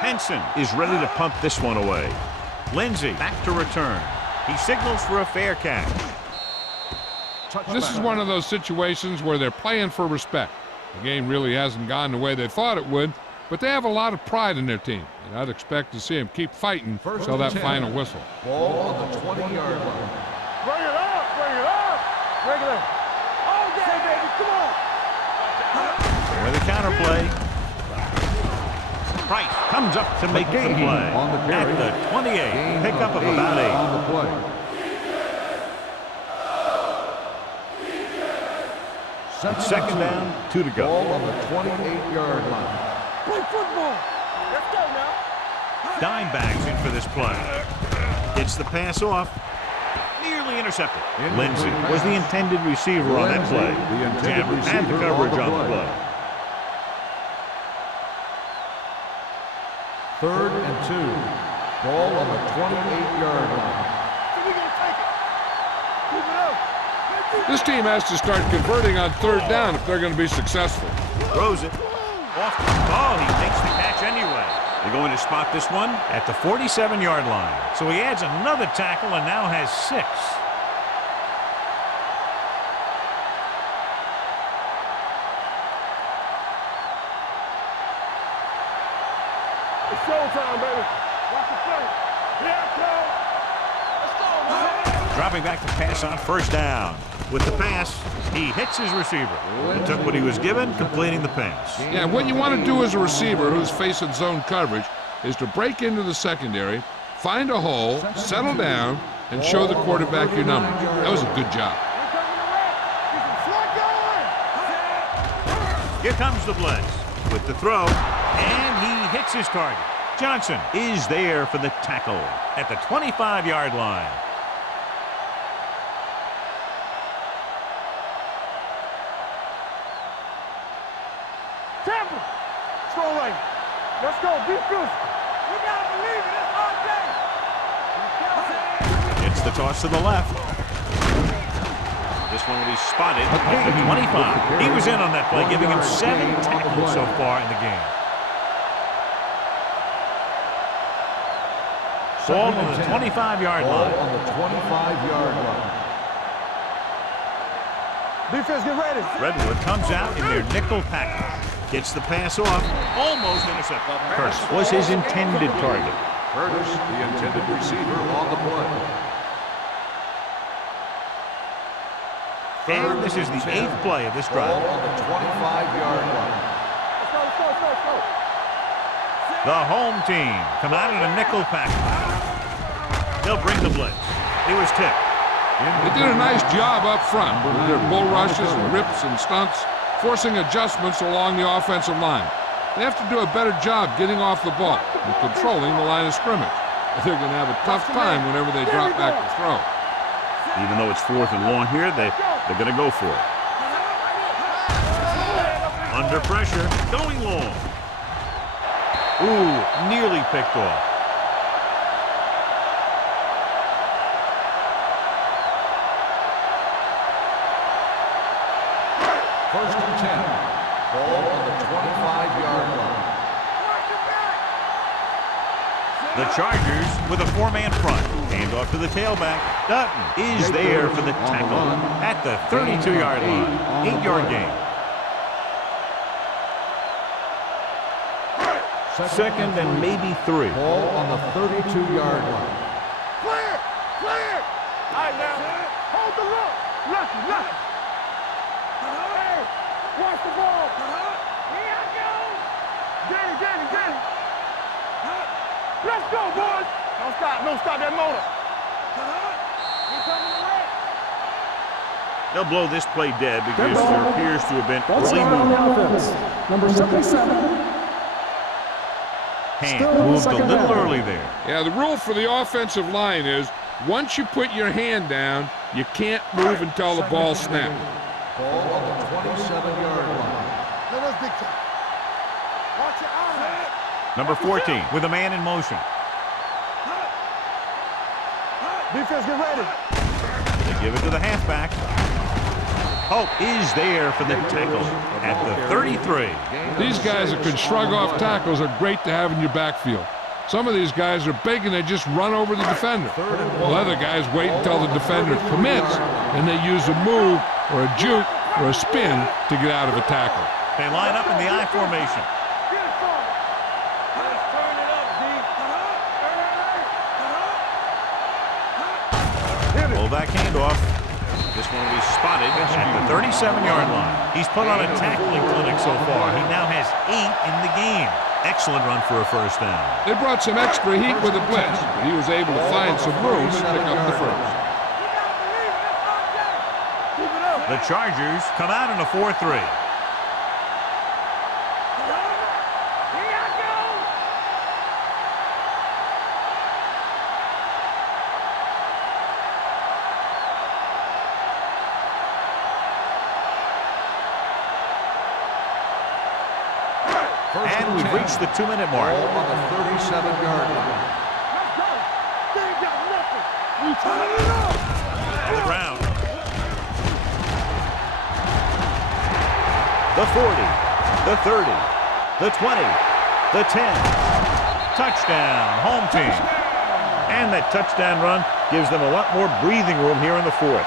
Henson is ready to punt this one away. Lindsey back to return. He signals for a fair catch. This is one of those situations where they're playing for respect. The game really hasn't gone the way they thought it would, but they have a lot of pride in their team, and I'd expect to see them keep fighting till that final whistle. Ball on the 20-yard line. Bring it up. Bring it up. Bring it up. Oh, yeah, baby. Come on. With a counterplay. Price comes up to make the play on the carry. at the 28. Pickup of about 8. On the play. Second down, 2 to go. Ball on the 28-yard line. Play football. Let's go now. Dimebacks in for this play. Gets the pass off. Nearly intercepted. Lindsey was the intended receiver on that play. Jammer had the coverage on the play. Third and 2. Ball on the 28-yard line. We're going to take it. Keep it up. This team has to start converting on third down if they're going to be successful. Throws it. Off the ball. He takes the catch anyway. They're going to spot this one at the 47-yard line. So he adds another tackle and now has 6. It's showtime, baby. Watch the play. Here it comes. Let's go, man. Dropping back to pass on first down. With the pass, he hits his receiver. He took what he was given, completing the pass. Yeah, what you want to do as a receiver who's facing zone coverage is to break into the secondary, find a hole, settle down, and show the quarterback your number. That was a good job. Here comes the blitz with the throw, and he hits his target. Johnson is there for the tackle at the 25-yard line. Tampa. Throw right. Let's go. Be physical. We got to believe it. It's our day. It's the toss to the left. This one will be spotted at the 25. He was in on that play, giving him 7 tackles so far in the game. Ball on the 25-yard line. Ball on the 25-yard line. Defense, get ready. Redwood comes out in their nickel package. Gets the pass off. Almost intercepted. Curse was his intended target. Curtis, the intended receiver, on the play. And this is the 8th play of this drive. Ball on the 25-yard line. Let's go, let's go, let's go, let's go. The home team come out in a nickel package. They'll bring the blitz. He was tipped. They did a nice job up front with their bull rushes and rips and stunts, forcing adjustments along the offensive line. They have to do a better job getting off the ball and controlling the line of scrimmage. They're going to have a tough time whenever they drop back to throw. Even though it's 4th and long here, they They're going to go for it. Under pressure, going long. Ooh, nearly picked off. First and 10. Ball on the 25-yard line. The Chargers with a four-man front. Hand off to the tailback. Dutton is there for the tackle at the 32-yard line. 8-yard gain. Second and maybe 3. Ball on the 32-yard line. Clear! Clear! All right, now. Hold the look. Lucky, lucky. Hey, watch the ball. Here I go. Get it, get it, get it. Let's go, boys. Don't stop that motor. They'll blow this play dead because there appears to have been Ball early on the movement. offense. Number 77. Hand Still moved a second little down. early there. Yeah, the rule for the offensive line is once you put your hand down, you can't move until the ball snaps. Ball on the 27-yard line. No, that's big time. Watch your eyes. Number 14 with a man in motion. Defense, get ready. They give it to the halfback. Hope is there for the tackle at the 33. These guys that can shrug off tackles are great to have in your backfield. Some of these guys are big and they just run over the defender. While other guys wait until the defender commits and they use a move or a juke or a spin to get out of a tackle. They line up in the I formation. Fullback handoff. This one will be spotted at the 37-yard line. He's put on a tackling clinic so far. He now has 8 in the game. Excellent run for a first down. They brought some extra heat with the blitz, but he was able to find some room to pick up the first. The Chargers come out in a 4-3. And we've reached the 2-minute mark. Ball on the 37-yard line. Let's go. They ain't got nothing. We turn it up. On the ground. The 40, the 30, the 20, the 10. Touchdown, home team. And that touchdown run gives them a lot more breathing room here in the fourth.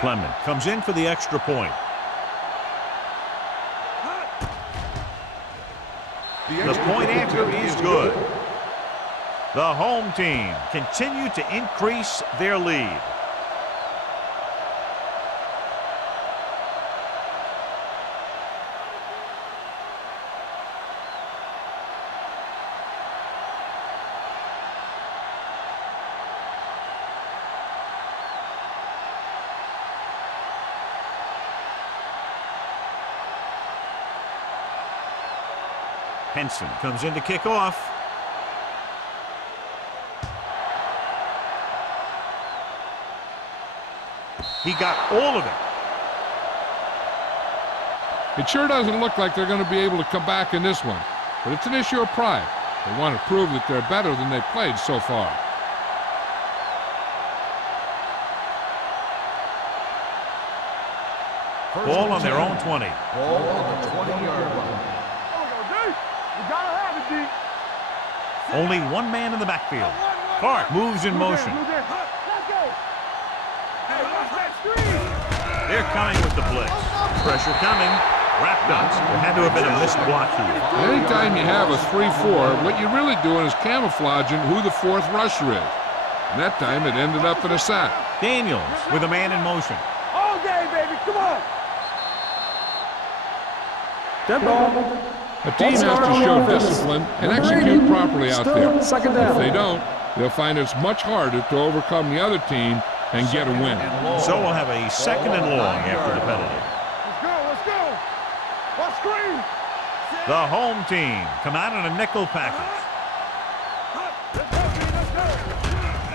Clement comes in for the extra point. The point after is good. The home team continue to increase their lead. Henson comes in to kick off. He got all of it. It sure doesn't look like they're going to be able to come back in this one, but it's an issue of pride. They want to prove that they're better than they've played so far. Ball on their own 20. Ball on the 20-yard line. We gotta have it, D. Only one man in the backfield. Clark moves in motion. Let's go. Hey, watch that screen. They're coming with the blitz. Pressure coming. Wrapped up. There had to have been a missed block here. Anytime you have a 3-4, what you're really doing is camouflaging who the fourth rusher is. And that time it ended up in a sack. Daniels with a man in motion. All day, baby. Come on. Dead ball. A team has to show discipline and execute properly out there. Second If down. they don't, they'll find it's much harder to overcome the other team and get a win. So we'll have a second and long after the penalty. Let's go. Let's go. What screen? The home team come out in a nickel package.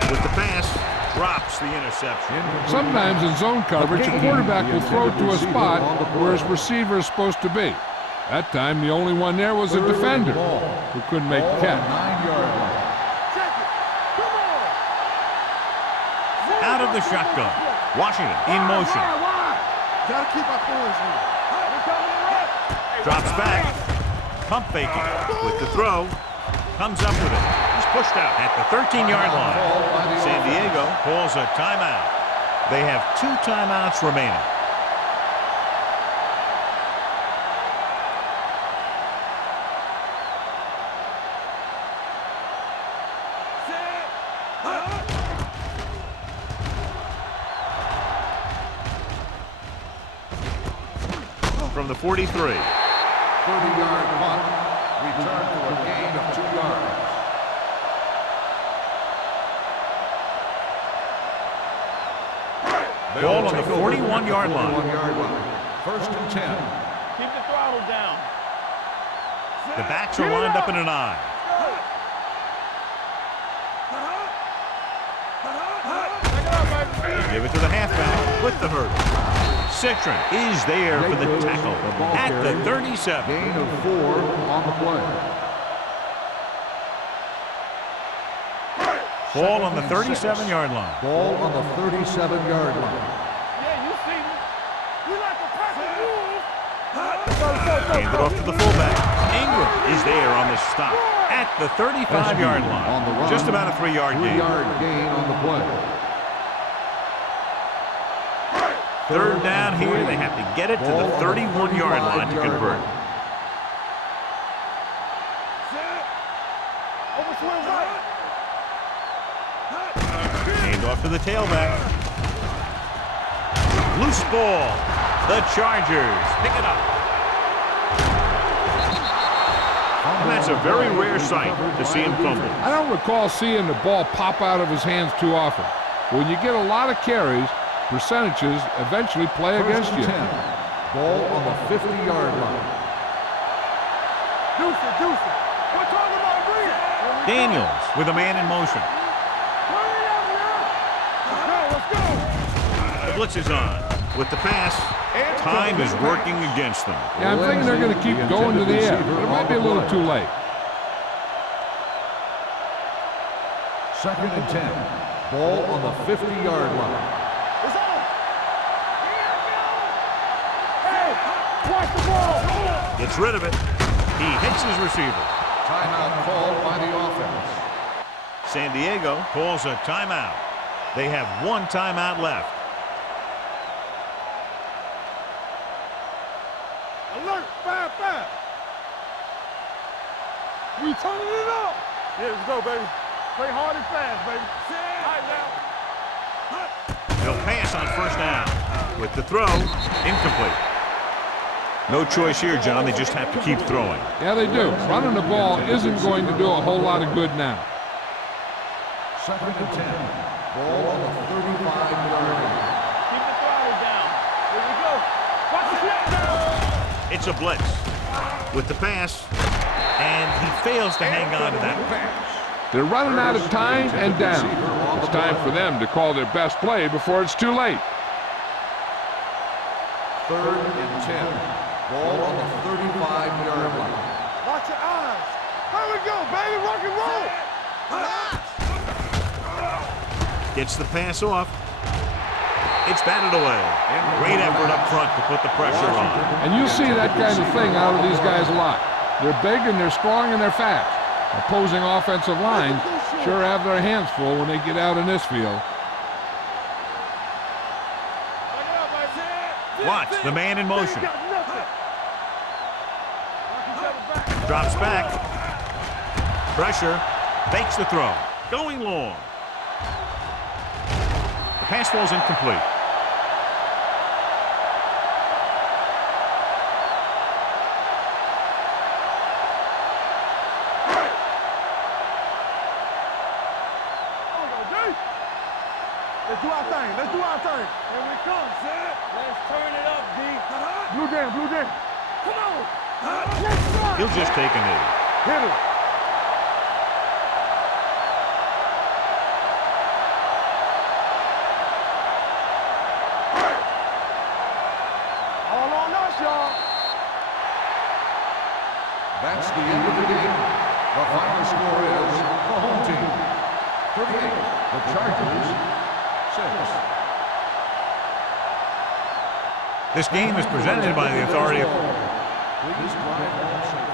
With the pass, drops the interception. Sometimes in zone coverage, a quarterback will throw to a spot where his receiver is supposed to be. That time, the only one there was a defender who couldn't make the catch. 9-yard line. Check it. Come on. Out of the shotgun. Washington in motion. Gotta keep our poise here. Drops back. Pump faking with the throw. Comes up with it. He's pushed out at the 13-yard line. San Diego calls a timeout. They have 2 timeouts remaining. From the 43. 30-yard punt. Return for a gain of 2 yards. Ball on the 41-yard line. 41-yard line. First and 10. Keep the throttle down. The backs are lined up in an eye. They give it to the halfback with the hurdle. Citron is there for the tackle at the 37. Gain of 4 on the play. Ball on the 37-yard line. Ball on the 37-yard line. Yeah, you see me. You like a pack of wolves. Hand it off to the fullback. Ingram is there on the stop at the 35-yard line. On the run. Just about a 3-yard gain. 3-yard gain on the play. Third down here. They have to get it to the 31-yard line to convert. Overswing right. Hand off to the tailback. Loose ball. The Chargers pick it up. And that's a very rare sight to see him fumble. I don't recall seeing the ball pop out of his hands too often. When you get a lot of carries, percentages eventually play against you. 10. Ball on the 50-yard line. Deuce it. We're talking about Green. Daniels with a man in motion. Let's go. The blitz is on. With the pass, time is working against them. Yeah, I'm thinking they're going to keep going to the air, but it might be a little too late. Second and 10. Ball on the 50-yard line. It's on. Hey, watch the ball. Gets rid of it. He hits his receiver. Timeout called by the offense. San Diego calls a timeout. They have 1 timeout left. Alert, 5-5. We turning it up. Yeah, let's go, baby. Play hard and fast, baby. All right, now. They'll pass on first down. With the throw, incomplete. No choice here, John. They just have to keep throwing. Yeah, they do. Running the ball isn't going to do a whole lot of good now. Second and 10. Ball on the 35-yard line. Keep the throttle down. Here we go. Watch the snap now. It's a blitz. With the pass, and he fails to hang on to that pass. They're running out of time and down. It's time for them to call their best play before it's too late. Third and 10. Ball on the 35-yard line. Watch your eyes. Here we go, baby. Rock and roll. Gets the pass off. It's batted away. Great effort up front to put the pressure on. And you see that kind of thing out of these guys a lot. They're big and they're strong and they're fast. Opposing offensive lines sure have their hands full when they get out in this field. Watch the man in motion. Drops back. Pressure. Fakes the throw. Going long. The pass falls incomplete. Let's do our thing. Let's do our thing. Here we come, son. Let's turn it up, D. Blue jam, blue jam. Come on. Let's try. He'll just take a knee. Hit him. All on us, y'all. That's the end of the game. The final score is the home team 38, the Chargers 6. This game is presented by the authority of... Please drive home safely.